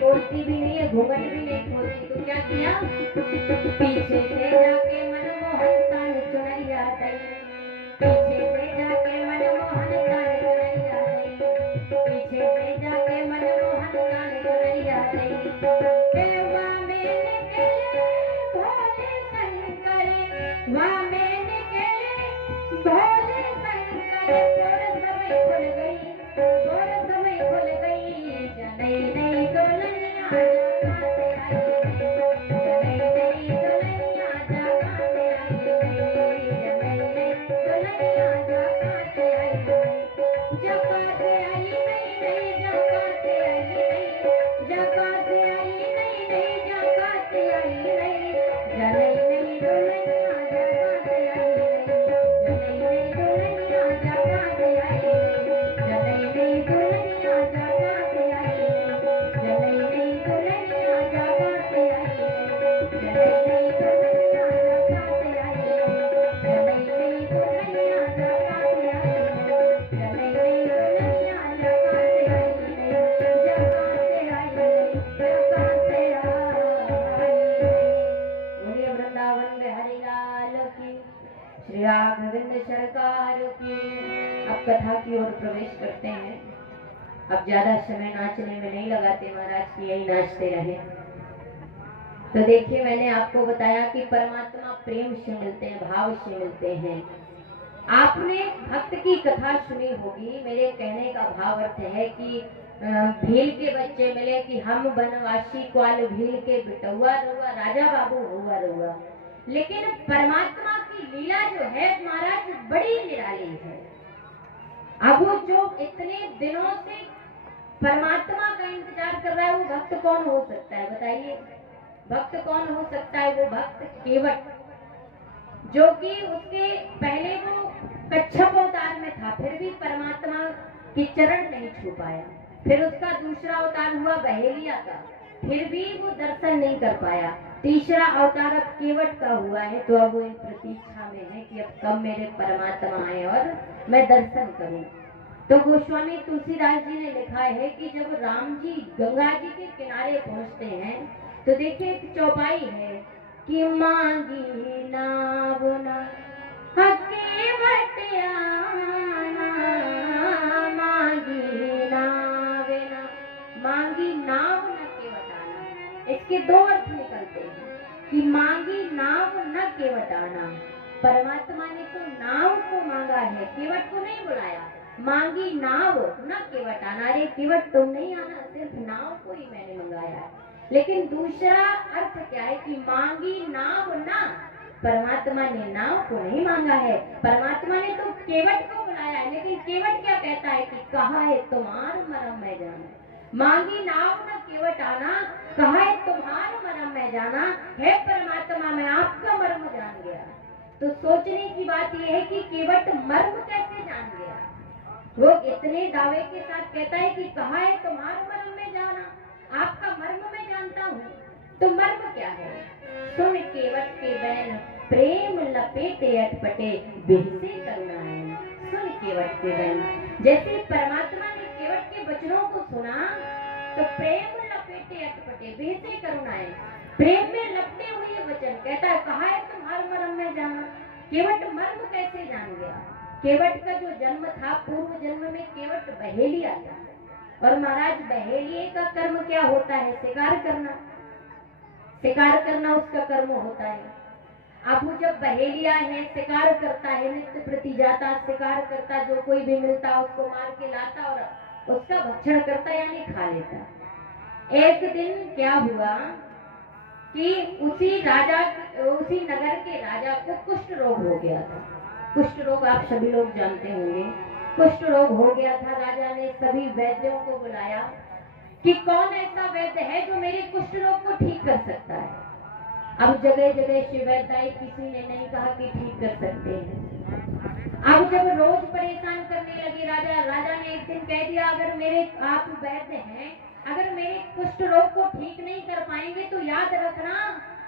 बोलती भी नहीं है, घूंघट भी नहीं खोलती, तो क्या किया, पीछे से जाके मनमोहन तन चुनैया गई, पीछे से जाके मनमोहन तन चुनैया गई, पीछे से जाके मनमोहन तन चुनैया गई। वाह मैंने केले भोले शंकर, वाह मैंने केले भोले शंकर, थोड़ा समय खुल गई, थोड़ा समय खुल गई, नहीं नहीं जका से आई नहीं, जका से आई नहीं, जका से आई नहीं। कथा की ओर प्रवेश करते हैं। अब ज्यादा समय नाचने में नहीं लगाते महाराज की, यही नाचते रहे। तो देखिए, मैंने आपको बताया कि परमात्मा प्रेम से मिलते हैं, भाव से मिलते हैं। आपने भक्त की कथा सुनी होगी। मेरे कहने का भाव अर्थ है कि भील के बच्चे मिले कि हम बनवासी क्वाल भील के बिटुआ रुआ, राजा बाबू हुआ रुआ। लेकिन परमात्मा की लीला जो है महाराज बड़ी निराली है। अब वो जो इतने दिनों से परमात्मा का इंतजार कर रहा है, वो भक्त कौन हो सकता है बताइए? भक्त कौन हो सकता है? वो भक्त केवट, जो कि उसके पहले वो कच्छप अवतार में था, फिर भी परमात्मा की चरण नहीं छू पाया। फिर उसका दूसरा अवतार हुआ बहेलिया का, फिर भी वो दर्शन नहीं कर पाया। तीसरा अवतार अब केवट का हुआ है, तो अब वो इन प्रतीक्षा में है कि अब कब मेरे परमात्मा आए और मैं दर्शन करूं। तो गोस्वामी तुलसीदास जी ने लिखा है कि जब राम जी गंगा जी के किनारे पहुंचते हैं, तो देखिए एक चौपाई है कि मांगी नाव ना केवट आना, मांगी नाव ना, मांगी नाव न केवट आना। इसके दो अर्थ निकलते हैं कि मांगी नाव न केवट आना, परमात्मा ने तो नाव को मांगा है, केवट को नहीं बुलाया। मांगी नाव न केवट आना, अरे केवट तुम नहीं आना, सिर्फ नाव को ही मैंने मंगाया है। लेकिन दूसरा अर्थ क्या है कि मांगी नाव ना, परमात्मा ने नाव को नहीं मांगा है, परमात्मा ने तो केवट को बुलाया है। लेकिन केवट क्या कहता है कि कहा है तुम्हार मरम मैं जाना, मांगी नाव न केवट आना, कहा है तुम्हार मरम मैं जाना। है परमात्मा, मैं आपका मर्म जान गया। तो सोचने की बात यह है कि केवट मर्म कैसे जान गया? वो इतने दावे के साथ कहता है कि कहा है तुम्हार मर्म में जाना, आपका मर्म मैं जानता हूँ। तो मर्म क्या है? सुन केवट के बैन प्रेम लपेटे अटपटे, बेहसे करुणाएं। सुन केवट के बैन, जैसे परमात्मा ने केवट के वचनों को सुना तो प्रेम लपेटे अटपटे, बेहसे करुणाएं, प्रेम में लपटे हुए वचन। कहता है कहा है तुम्हार मर्म में जाना। केवट मर्म कैसे जान गया? केवट का जो जन्म था, पूर्व जन्म में केवट बहेलिया था, और महाराज बहेलिए का कर्म क्या होता है? शिकार करना। शिकार करना उसका कर्म होता है। अब वो जब बहेलिया है, शिकार करता है, नित्य प्रति जाता, शिकार करता, जो कोई भी मिलता उसको मार के लाता और उसका भक्षण करता, यानी खा लेता। एक दिन क्या हुआ कि उसी नगर के राजा को कुष्ठ रोग हो गया था। कुष्ठ रोग आप सभी लोग जानते होंगे। कुष्ठ रोग हो गया था। राजा ने सभी वैद्यों को बुलाया कि कौन ऐसा वैद्य है जो मेरे कुष्ठ रोग को ठीक कर सकता है। अब जगह जगह से वैद्य आए, किसी ने नहीं कहा कि ठीक कर सकते हैं। अब जब रोज परेशान करने लगे राजा ने एक दिन कह दिया, अगर मेरे आप वैद्य हैं, अगर मेरे कुष्ठ रोग को ठीक नहीं कर पाएंगे तो याद रखना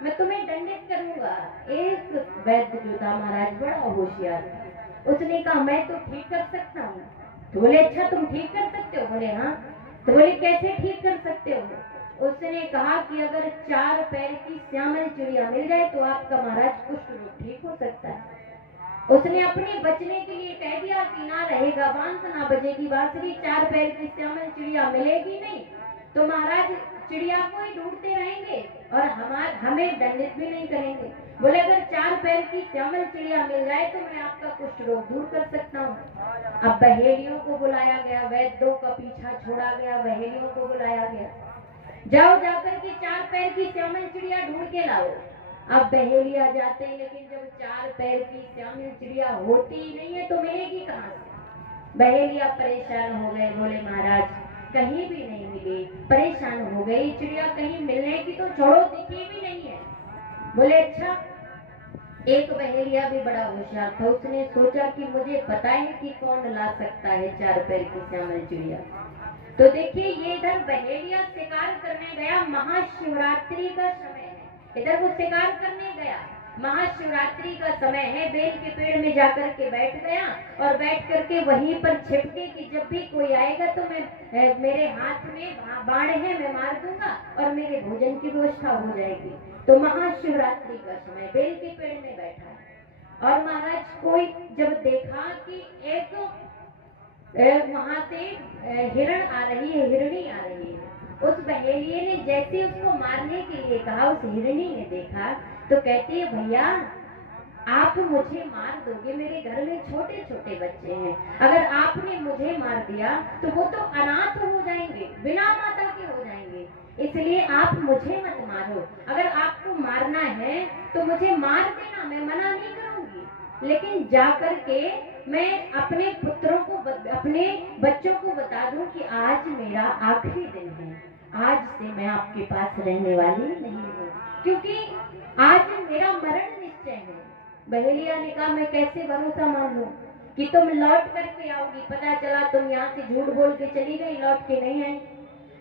मैं तुम्हें दंडित करूंगा। एक वैद्य जो था महाराज बड़ा होशियार था, उसने कहा मैं तो ठीक कर सकता हूँ। तो बोले अच्छा तुम ठीक कर सकते हो? बोले हाँ। तो बोले कैसे ठीक कर सकते हो? उसने कहा कि अगर 4 पैर की श्यामल चिड़िया मिल जाए तो आपका महाराज कुष्ठ रोग ठीक हो सकता है। उसने अपने बचने के लिए कह दिया कि ना रहेगा बांस, ना बजेगी बांसुरी, 4 पैर की श्यामल चिड़िया मिलेगी नहीं तो महाराज चिड़िया को ही ढूंढते रहेंगे और हमें दंडित भी नहीं करेंगे। बोले अगर 4 पैर की श्यामल चिड़िया मिल जाए तो मैं आपका कुष्ठ रोग दूर कर सकता हूँ। अब बहेलियों को बुलाया गया, वैद्यों का पीछा छोड़ा गया, बहेलियों को बुलाया गया, जाओ जाकर के 4 पैर की श्यामल चिड़िया ढूंढ के लाओ। अब बहेलिया जाते हैं, लेकिन जब 4 पैर की श्यामल चिड़िया होती ही नहीं है तो मिलेगी कहाँ से? बहेलिया परेशान हो गए, बोले महाराज कहीं भी नहीं मिली, परेशान हो गई चिड़िया, कहीं मिलने की तो छोड़ो, दिखी भी नहीं है। बोले अच्छा। एक बहेलिया भी बड़ा होशियार था, उसने सोचा कि मुझे पता है कि कौन ला सकता है 4 पैर की श्यामल चिड़िया। तो देखिए ये इधर बहेलिया शिकार करने गया, महाशिवरात्रि का समय है, इधर वो शिकार करने गया, महाशिवरात्रि का समय है। बेल के पेड़ में जाकर के बैठ गया और बैठ करके वहीं पर छिपके कि जब भी कोई आएगा तो मैं मेरे हाथ में बाण है, मैं मार दूंगा और मेरे भोजन की व्यवस्था हो जाएगी। तो महाशिवरात्रि का समय बेल के पेड़ में बैठा है और महाराज कोई जब देखा कि एक वहां से हिरण आ रही है, हिरणी आ रही है। उस बहेलिए ने जैसे उसको मारने के लिए कहा, उस हिरणी ने देखा तो कहती है भैया आप मुझे मार दोगे, मेरे घर में छोटे छोटे बच्चे हैं, अगर आपने मुझे मार दिया तो वो तो अनाथ हो जाएंगे, बिना माता के हो जाएंगे, इसलिए आप मुझे मत मारो। अगर आपको मारना है तो मुझे मार देना, मैं मना नहीं करूंगी, लेकिन जा कर के मैं अपने पुत्रों को अपने बच्चों को बता दूं कि आज मेरा आखिरी दिन है, आज से मैं आपके पास रहने वाली नहीं हूँ, क्योंकि आज मेरा मरण निश्चय है। बहेलिया ने कहा मैं कैसे भरोसा मान लूं कि तुम लौट करके आओगी, पता चला तुम यहाँ से झूठ बोल के चली गई, लौट के नहीं आई।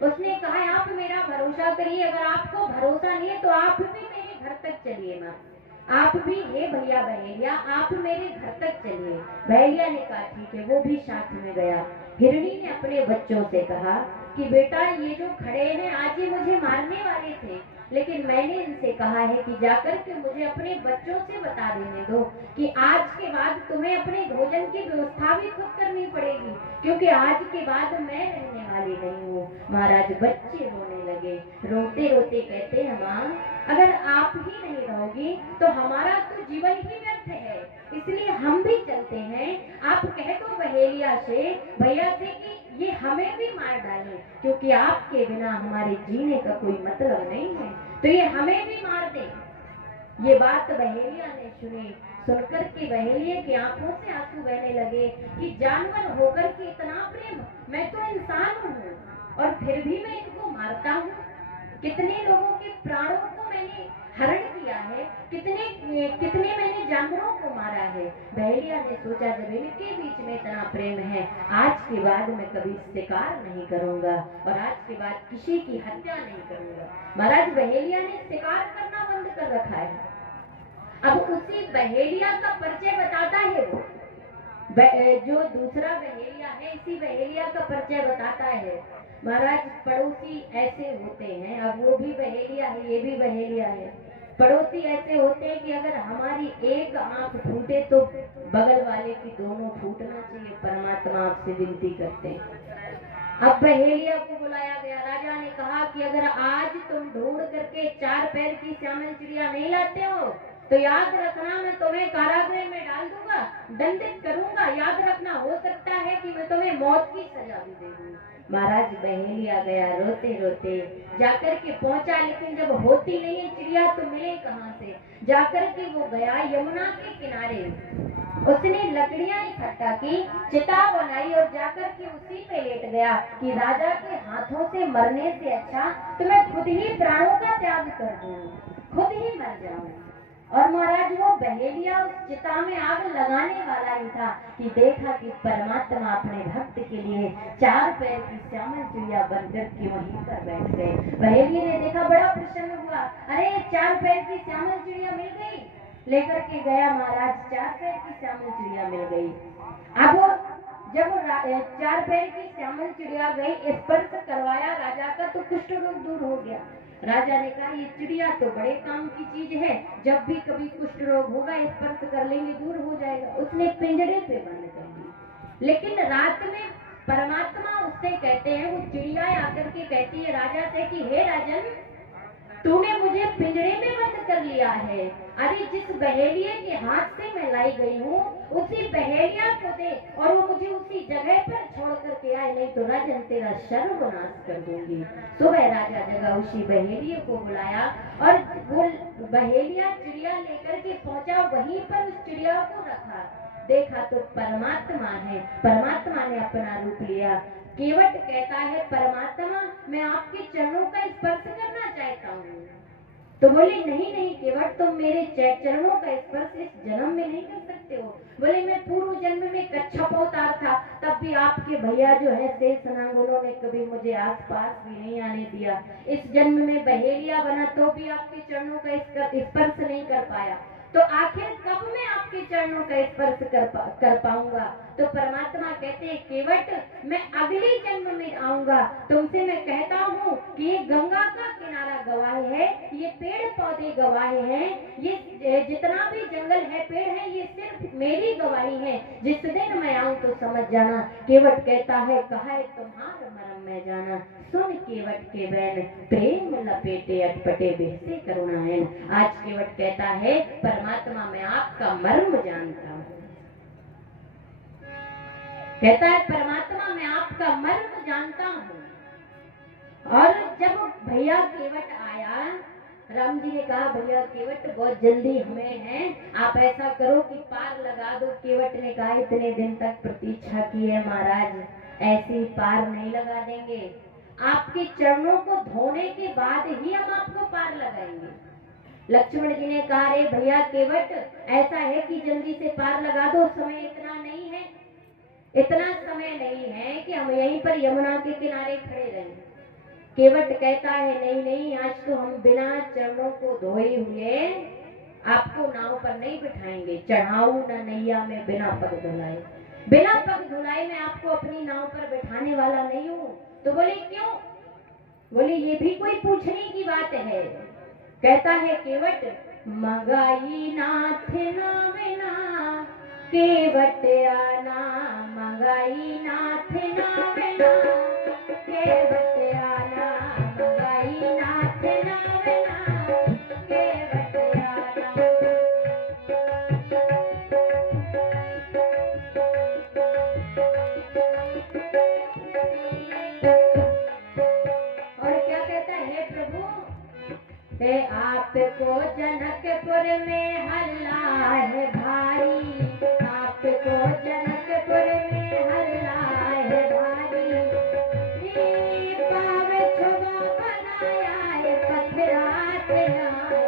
उसने कहा आप मेरा भरोसा करिए, अगर आपको भरोसा नहीं है तो आप भी मेरे घर तक चलिए ना, आप भी, हे भैया बहेलिया आप मेरे घर तक चलिए। बहेलिया ने कहा ठीक है, वो भी साथ में गया। हिरणी ने अपने बच्चों से कहा कि बेटा ये जो खड़े हैं आज ही मुझे मारने वाले थे, लेकिन मैंने इनसे कहा है कि जाकर के मुझे अपने बच्चों से बता देने दो कि आज के बाद तुम्हें अपने भोजन की व्यवस्था भी खुद करनी पड़ेगी, क्योंकि आज के बाद मैं रहने वाली नहीं हूँ। महाराज बच्चे रोने लगे, रोते रोते कहते हैं माँ अगर आप ही नहीं रहोगी तो हमारा तो जीवन ही व्यर्थ है, इसलिए हम भी चलते हैं। आप कह दो बहेलिया से, भैया से कि ये हमें भी मार डालें, क्योंकि आपके बिना हमारे जीने का कोई मतलब नहीं है, तो ये हमें भी मार दे। ये बात बहेलिया ने सुनी, सुनकर के बहेलिया की आंखों से आंसू बहने लगे कि जानवर होकर के इतना प्रेम, मैं तो इंसान हूँ और फिर भी मैं इनको मारता हूँ। कितने लोगों के प्राणों को मैंने हरण किया है, कितने मैंने जानवरों को मारा है। बहेलिया ने सोचा जब इनके बीच में इतना प्रेम है, आज के बाद मैं कभी शिकार नहीं करूंगा और आज के बाद किसी की हत्या नहीं करूंगा। महाराज बहेलिया ने शिकार करना बंद कर रखा है। अब उसी बहेलिया का परिचय बताता है वो, जो दूसरा बहेलिया है इसी बहेलिया का परिचय बताता है। महाराज पड़ोसी ऐसे होते हैं, अब वो भी बहेलिया है ये भी बहेलिया है, पड़ोसी ऐसे होते हैं कि अगर हमारी एक आंख फूटे तो बगल वाले की दोनों फूटना चाहिए, परमात्मा आपसे विनती करते हैं। अब बहेलिया को बुलाया गया, राजा ने कहा कि अगर आज तुम ढूंढ करके 4 पैर की श्यामल चिड़िया नहीं लाते हो तो याद रखना मैं तुम्हें कारागृह में डाल दूंगा, दंडित करूंगा, याद रखना हो सकता है कि मैं तुम्हें मौत की सजा भी दे दूं। महाराज बहेलिया गया रोते रोते, जाकर के पहुंचा, लेकिन जब होती नहीं है चिड़िया तो मिले कहां से, जाकर के वो गया यमुना के किनारे, उसने लकड़ियां इकट्ठा की, चिता बनाई और जाकर के उसी पे लेट गया कि राजा के हाथों से मरने से अच्छा तो मैं खुद ही प्राणों का त्याग कर दूं, खुद ही मर जाऊं। और महाराज वो बहेलिया उस चिता में आग लगाने वाला ही था कि देखा कि परमात्मा अपने भक्त के लिए 4 पैर की श्यामल चिड़िया बनकर के वहीं पर बैठ गए। बहेलिया ने देखा, बड़ा प्रसन्न हुआ, अरे 4 पैर की श्यामल चिड़िया मिल गई, लेकर के गया महाराज, 4 पैर की श्यामल चिड़िया मिल गई। अब जब 4 पैर की श्यामल चिड़िया गई, स्पर्श करवाया राजा का तो कुष्ठ रोग दूर हो गया। राजा ने कहा ये चिड़िया तो बड़े काम की चीज है, जब भी कभी कुष्ठ रोग होगा स्पर्श कर लेंगे दूर हो जाएगा। उसने पिंजरे पे बंद कर दी, लेकिन रात में परमात्मा उससे कहते हैं, वो चिड़िया आकर के कहती है राजा से कि हे राजन तूने मुझे पिंजरे में बंद कर लिया है, अरे जिस बहेलिया के हाथ से मैं लाई गई हूँ उसी बहेलिया को दे और वो मुझे उसी जगह पर छोड़ करके आए, नहीं तो राजन तेरा सर्वनाश कर दूंगी। सुबह राजा जगा उसी बहेलिया को बुलाया और वो बहेलिया चिड़िया लेकर के पहुंचा, वहीं पर उस चिड़िया को रखा, देखा तो परमात्मा है, परमात्मा ने अपना रूप लिया। केवट कहता है परमात्मा मैं आपके चरणों का स्पर्श करना चाहता हूँ, तो बोले नहीं नहीं केवट तुम मेरे चरणों का स्पर्श इस जन्म में नहीं कर सकते हो। बोले मैं पूर्व जन्म में कच्छप अवतार था, तब भी आपके भैया जो है शेषनाग उन्होंने कभी मुझे आसपास भी नहीं आने दिया, इस जन्म में बहेलिया बना तो भी आपके चरणों का स्पर्श नहीं कर पाया, तो आखिर कब मैं आपके चरणों का स्पर्श कर पाऊंगा। तो परमात्मा कहते हैं केवट मैं अगले जन्म में आऊंगा, तुमसे मैं कहता हूँ कि ये गंगा का किनारा गवाह है, ये पेड़ पौधे गवाह हैं, ये जितना भी जंगल है पेड़ है, ये सिर्फ मेरी गवाही है। जिस दिन मैं आऊं तो समझ जाना। केवट कहता है कहा है तुम्हारा मरम में जाना, सुन केवट के बैन प्रेम लपेटे अटपटे बेसे करुणायन। आज केवट कहता है परमात्मा मैं आपका मर्म जानता हूँ, कहता है परमात्मा मैं आपका मर्म जानता हूँ। और जब भैया केवट आया, राम जी ने कहा भैया केवट बहुत जल्दी हमें है, आप ऐसा करो कि पार लगा दो। केवट ने कहा इतने दिन तक प्रतीक्षा की है महाराज, ऐसे ही पार नहीं लगा देंगे, आपके चरणों को धोने के बाद ही हम आपको पार लगाएंगे। लक्ष्मण जी ने कहा रे भैया केवट ऐसा है कि जल्दी से पार लगा दो, समय इतना नहीं है, इतना समय नहीं है कि हम यहीं पर यमुना के किनारे खड़े रहें। केवट कहता है नहीं नहीं, आज तो हम बिना चरणों को धोए हुए आपको नाव पर नहीं बिठाएंगे। चढ़ाऊ न नैया में बिना पग धुलाए, बिना पग धुलाए मैं आपको अपनी नाव पर बिठाने वाला नहीं हूँ। तो बोले क्यों? बोले ये भी कोई पूछने की बात है। कहता है केवट मंगाई नाथ नाविना, केवट आना मंगाई नाथ नाविना, केवट आना मंगाई नाथ नाविना, केवट आना। और क्या कहता है प्रभु, हे आपको जनकपुर में हल्ला है भारी, आपको जनकपुर में हल्ला है भारी, पावे छोबा बनाया है पथरात नारी,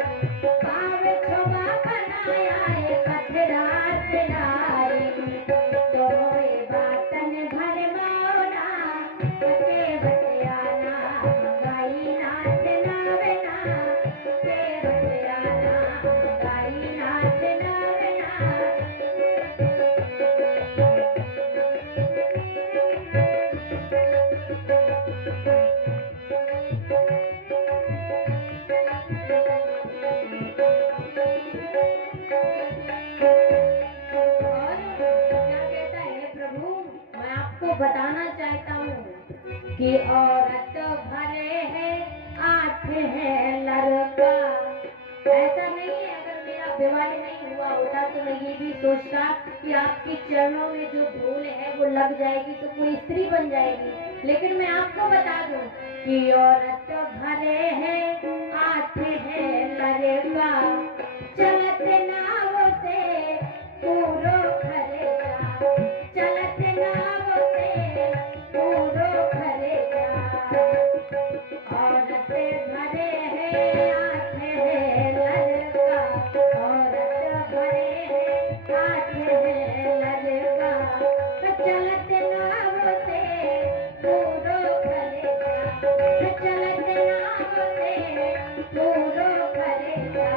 पावे छोबा बनाया है पथरात नारी, तो बातन भर मौना केवट आना मंगाई नाथ नाविना, केवट आना मंगाई नाथ नाविना। और क्या कहता है प्रभु, मैं आपको बताना चाहता हूँ कि औरत भले है आठ है लड़का। ऐसा नहीं है, अगर मेरा विवाह नहीं हुआ होता तो मैं ये भी सोचता कि आपके चरणों में जो धूल है वो लग जाएगी तो कोई स्त्री बन जाएगी। लेकिन मैं आपको बता दूं कि औरत भले है आठ है लड़का, चलत नाव से पूरो खरेगा, चलत नाव से पूरो खरेगा, औरत भले है आठ है लड़का, औरत भले है आठ है लड़का, चलत नाव से पूरो खरेगा, चलत नाव से पूरो खरेगा,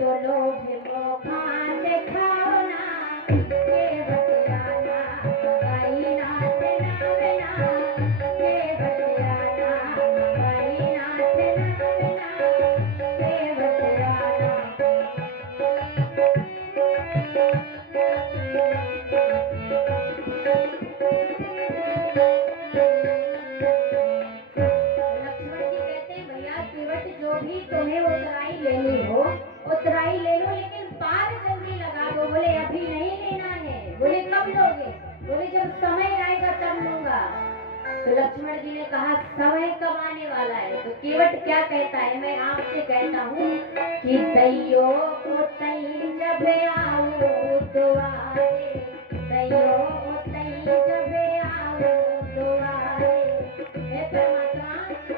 तो लोभ मोखान दिखाओ ना, केवट आना मंगाई नाथ नाविना, केवट आना मंगाई नाथ नाविना, केवट आना। लक्ष्मण जी कहते हैं भैया केवट जो भी तुम्हें उतराई लेनी हो उतराई ले लो, लेकिन पार जल्दी लगा दो। बोले अभी नहीं लेना है। बोले कब लोगे? बोले जब समय आएगा तब लूंगा। तो लक्ष्मण जी ने कहा समय कब आने वाला है? तो केवट क्या कहता है, मैं आपसे कहता हूँ कि दैयो को तई जब आओ दुआरे, दैयो को तई जब आओ दुआरे, हे परमात्मा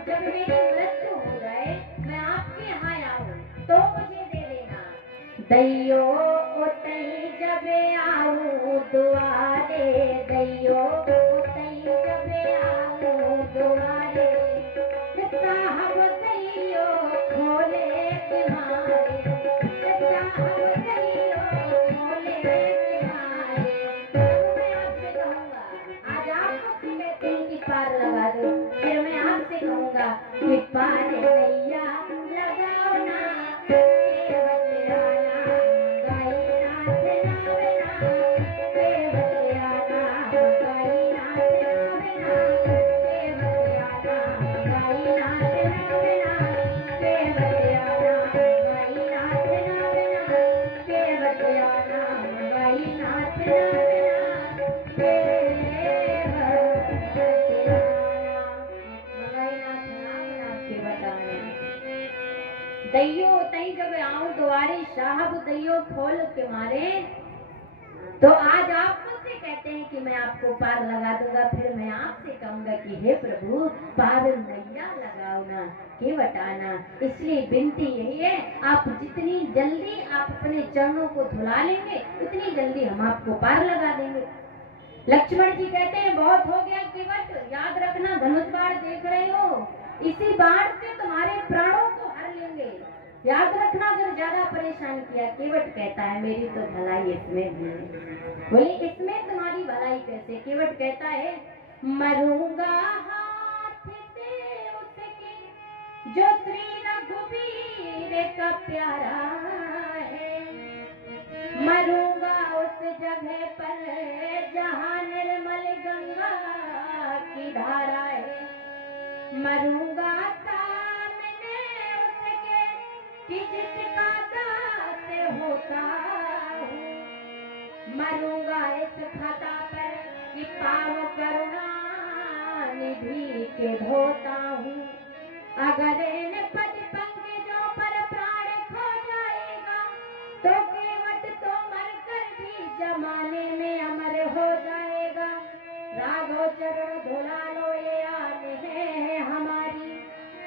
जब मेरी मृत्यु हो जाए मैं आपके यहाँ आऊँ तो मुझे दे देना। दैयो को तई जब आओ दुआरे, दैयो को तई जब आओ दुआरे, साहब दैयो खोले तुम्हारे, साहब दैयो खोले तुम्हारे, मैं तुम्हारे साहब दैयो खोल के मारे, तो आज आप मुझसे कहते हैं कि मैं आपको पार लगा दूंगा, फिर मैं आपसे कहूंगा कि हे प्रभु पार मैया लगाओ ना, केवट आना। इसलिए विनती यही है, आप जितनी जल्दी आप अपने चरणों को धुला लेंगे उतनी जल्दी हम आपको पार लगा देंगे। लक्ष्मण जी कहते हैं बहुत हो गया केवट, याद रखना धनुष बाण देख रहे हो, इसी बाण से तुम्हारे प्राणों को हर लेंगे, याद रखना अगर ज्यादा परेशान किया। केवट कहता है मेरी तो भलाई इसमें भी है। बोले इसमें तुम्हारी भलाई कैसे? केवट कहता है मरूंगा हाथ से उसके जो श्री रघुवीर का प्यारा है, मरूंगा उस जगह पर जहाँ निर्मल गंगा की धारा है, मरूंगा सामने उसके कि जिसका दास होता हूँ, मरूंगा इस खता पर कि पाव करुणा निधि के धोता हूँ, अगर इन पद पंकजों पर प्राण खो जाएगा तो केवट तो मरकर भी जमाने में अमर हो जाएगा। राघव चरण धुला लो ये आन है हमारी,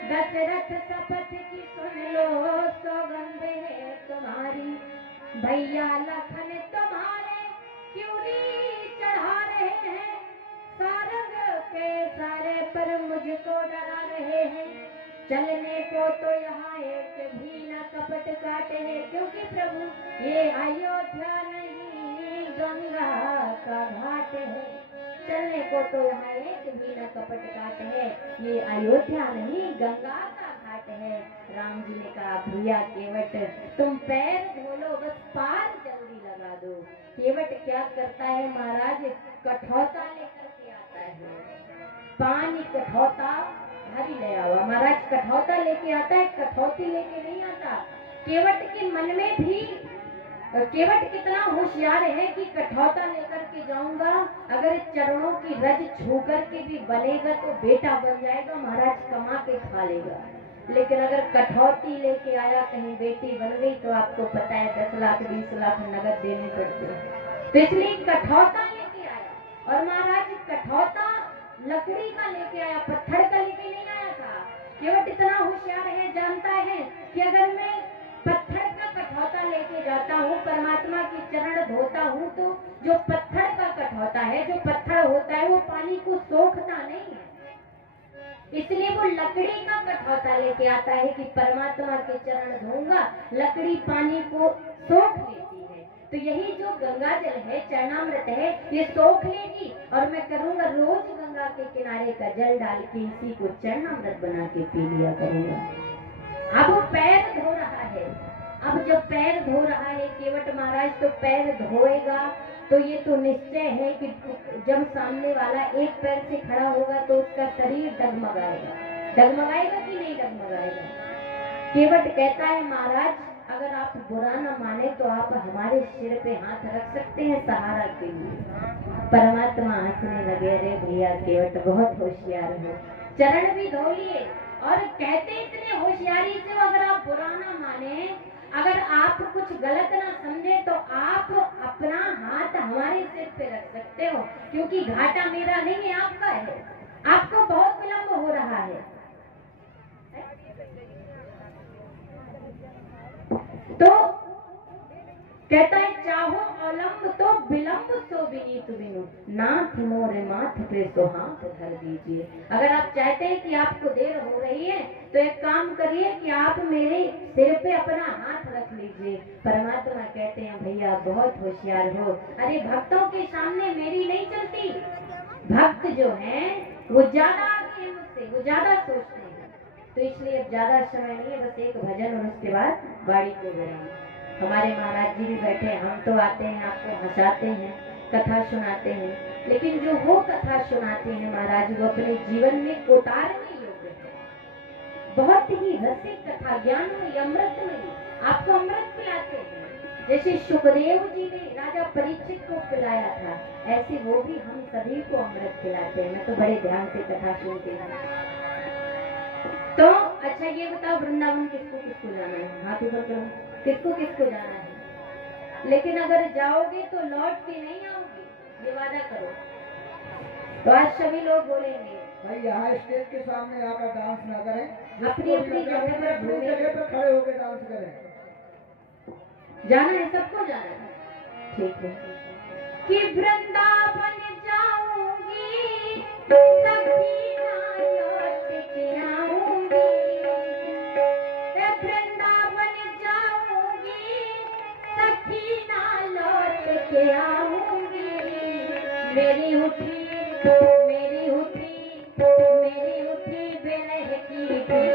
दशरथ शपथ की सुन लो सौगंध है तुम्हारी, भैया लखन तुम्हारे क्यूरी चढ़ा रहे हैं, सारंग के सारे पर मुझको डरा रहे हैं, चलने को तो यहाँ एक भी न कपट काटे हैं, क्योंकि प्रभु ये अयोध्या नहीं गंगा का घाट है, चलने को तो यहाँ एक भी न कपट काट है, ये अयोध्या नहीं गंगा का घाट है। राम जी ने कहा भैया केवट तुम पैर धो लो, बस पार जल्दी लगा दो। केवट क्या करता है महाराज, कठौता लेकर के आता है, पानी कठौता हरी ले आवा। महाराज कठौता लेके आता है, कठौती लेके नहीं आता। केवट के मन में भी केवट कितना होशियार है कि कठौता लेकर के जाऊंगा, अगर चरणों की रज छू करके भी बनेगा तो बेटा बन जाएगा, महाराज कमा के खा लेगा। लेकिन अगर कठौती लेके आया कहीं बेटी बन गई तो आपको पता है 10 लाख 20 लाख नगद देने पड़ते हैं। तो इसलिए कठौता लेके आया, और महाराज कठौता लकड़ी का लेके आया, पत्थर का लेके नहीं आया था। केवट इतना होशियार है, जानता है कि अगर मैं पत्थर का कठौता लेके जाता हूँ, परमात्मा के चरण धोता हूँ, तो जो पत्थर का कठौता है, जो पत्थर होता है वो पानी को सोखता नहीं है, इसलिए वो लकड़ी का कठौता लेके आता है कि परमात्मा के चरण धोऊंगा, लकड़ी पानी को सोख लेती है। तो यही जो गंगा जल है, चरणामृत है, ये सोख लेगी, और मैं करूंगा रोज गंगा के किनारे का जल डाल के इसी को चरणामृत बना के पी लिया करूंगा। अब वो पैर धो रहा है, अब जब पैर धो रहा है केवट महाराज, तो पैर धोएगा तो ये तो निश्चय है कि जब सामने वाला एक पैर से खड़ा होगा तो उसका शरीर डगमगाएगा। डगमगाएगा कि नहीं डगमगाएगा? केवट कहता है महाराज अगर आप बुरा न माने तो आप हमारे सिर पे हाथ रख सकते हैं सहारा के लिए। परमात्मा हंसने लगे, अरे भैया केवट बहुत होशियार हो, चरण भी धो लिए, और कहते इतने होशियारी से अगर आप बुरा न माने, अगर आप कुछ गलत ना समझे तो आप अपना हाथ हमारे सिर पे रख सकते हो, क्योंकि घाटा मेरा नहीं है आपका है, आपको बहुत विलंब हो रहा है। तो कहता है चाहो अवलंब तो विलंब सो विनीत विनु, नाथ मोरे माथ पे तो हाथ धर दीजिए। अगर आप चाहते हैं कि आपको देर हो रही है तो एक काम करिए कि आप मेरे सिर पे अपना हाथ रख लीजिए। परमात्मा कहते हैं भैया बहुत होशियार हो, अरे भक्तों के सामने मेरी नहीं चलती, भक्त जो हैं वो ज्यादा आगे हैं मुझसे, वो ज्यादा सोचते हैं। तो इसलिए अब ज्यादा समय नहीं है, बस एक भजन और उसके बाद बाड़ी को विराम। हमारे महाराज जी भी बैठे, हम तो आते हैं आपको हंसाते हैं, कथा सुनाते हैं, लेकिन जो वो कथा सुनाते हैं महाराज वो अपने जीवन में उतारने योग्य है। बहुत ही रसिक कथा, ज्ञानमयी, अमृतमयी, आपको अमृत पिलाते हैं। जैसे सुखदेव जी ने राजा परीक्षित को पिलाया था, ऐसे वो भी हम सभी को अमृत पिलाते हैं। मैं तो बड़े ध्यान से कथा सुनती हूँ। तो अच्छा ये बताओ वृंदावन किसको किसको जाना है? हाथ ऊपर करो। किसको किसको जाना है, लेकिन अगर जाओगे तो लौट के नहीं आओगे, ये वादा करो। तो आज सभी लोग बोलेंगे भाई यहाँ स्टेज के सामने आकर डांस ना करें, अपनी अपनी जगह पर अपनी जगह पर खड़े होकर डांस करें। जाना है, सबको जाना है, ठीक है। कि वृंदावन जाऊंगी सखी ना लौट के आऊंगी, वृंदावन जाऊंगी सखी ना लौट के आऊंगी, मेरी उठी बेलह की पीर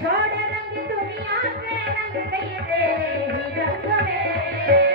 छोड़ रंग दुनिया के रंग गई तेरे ही रंग में।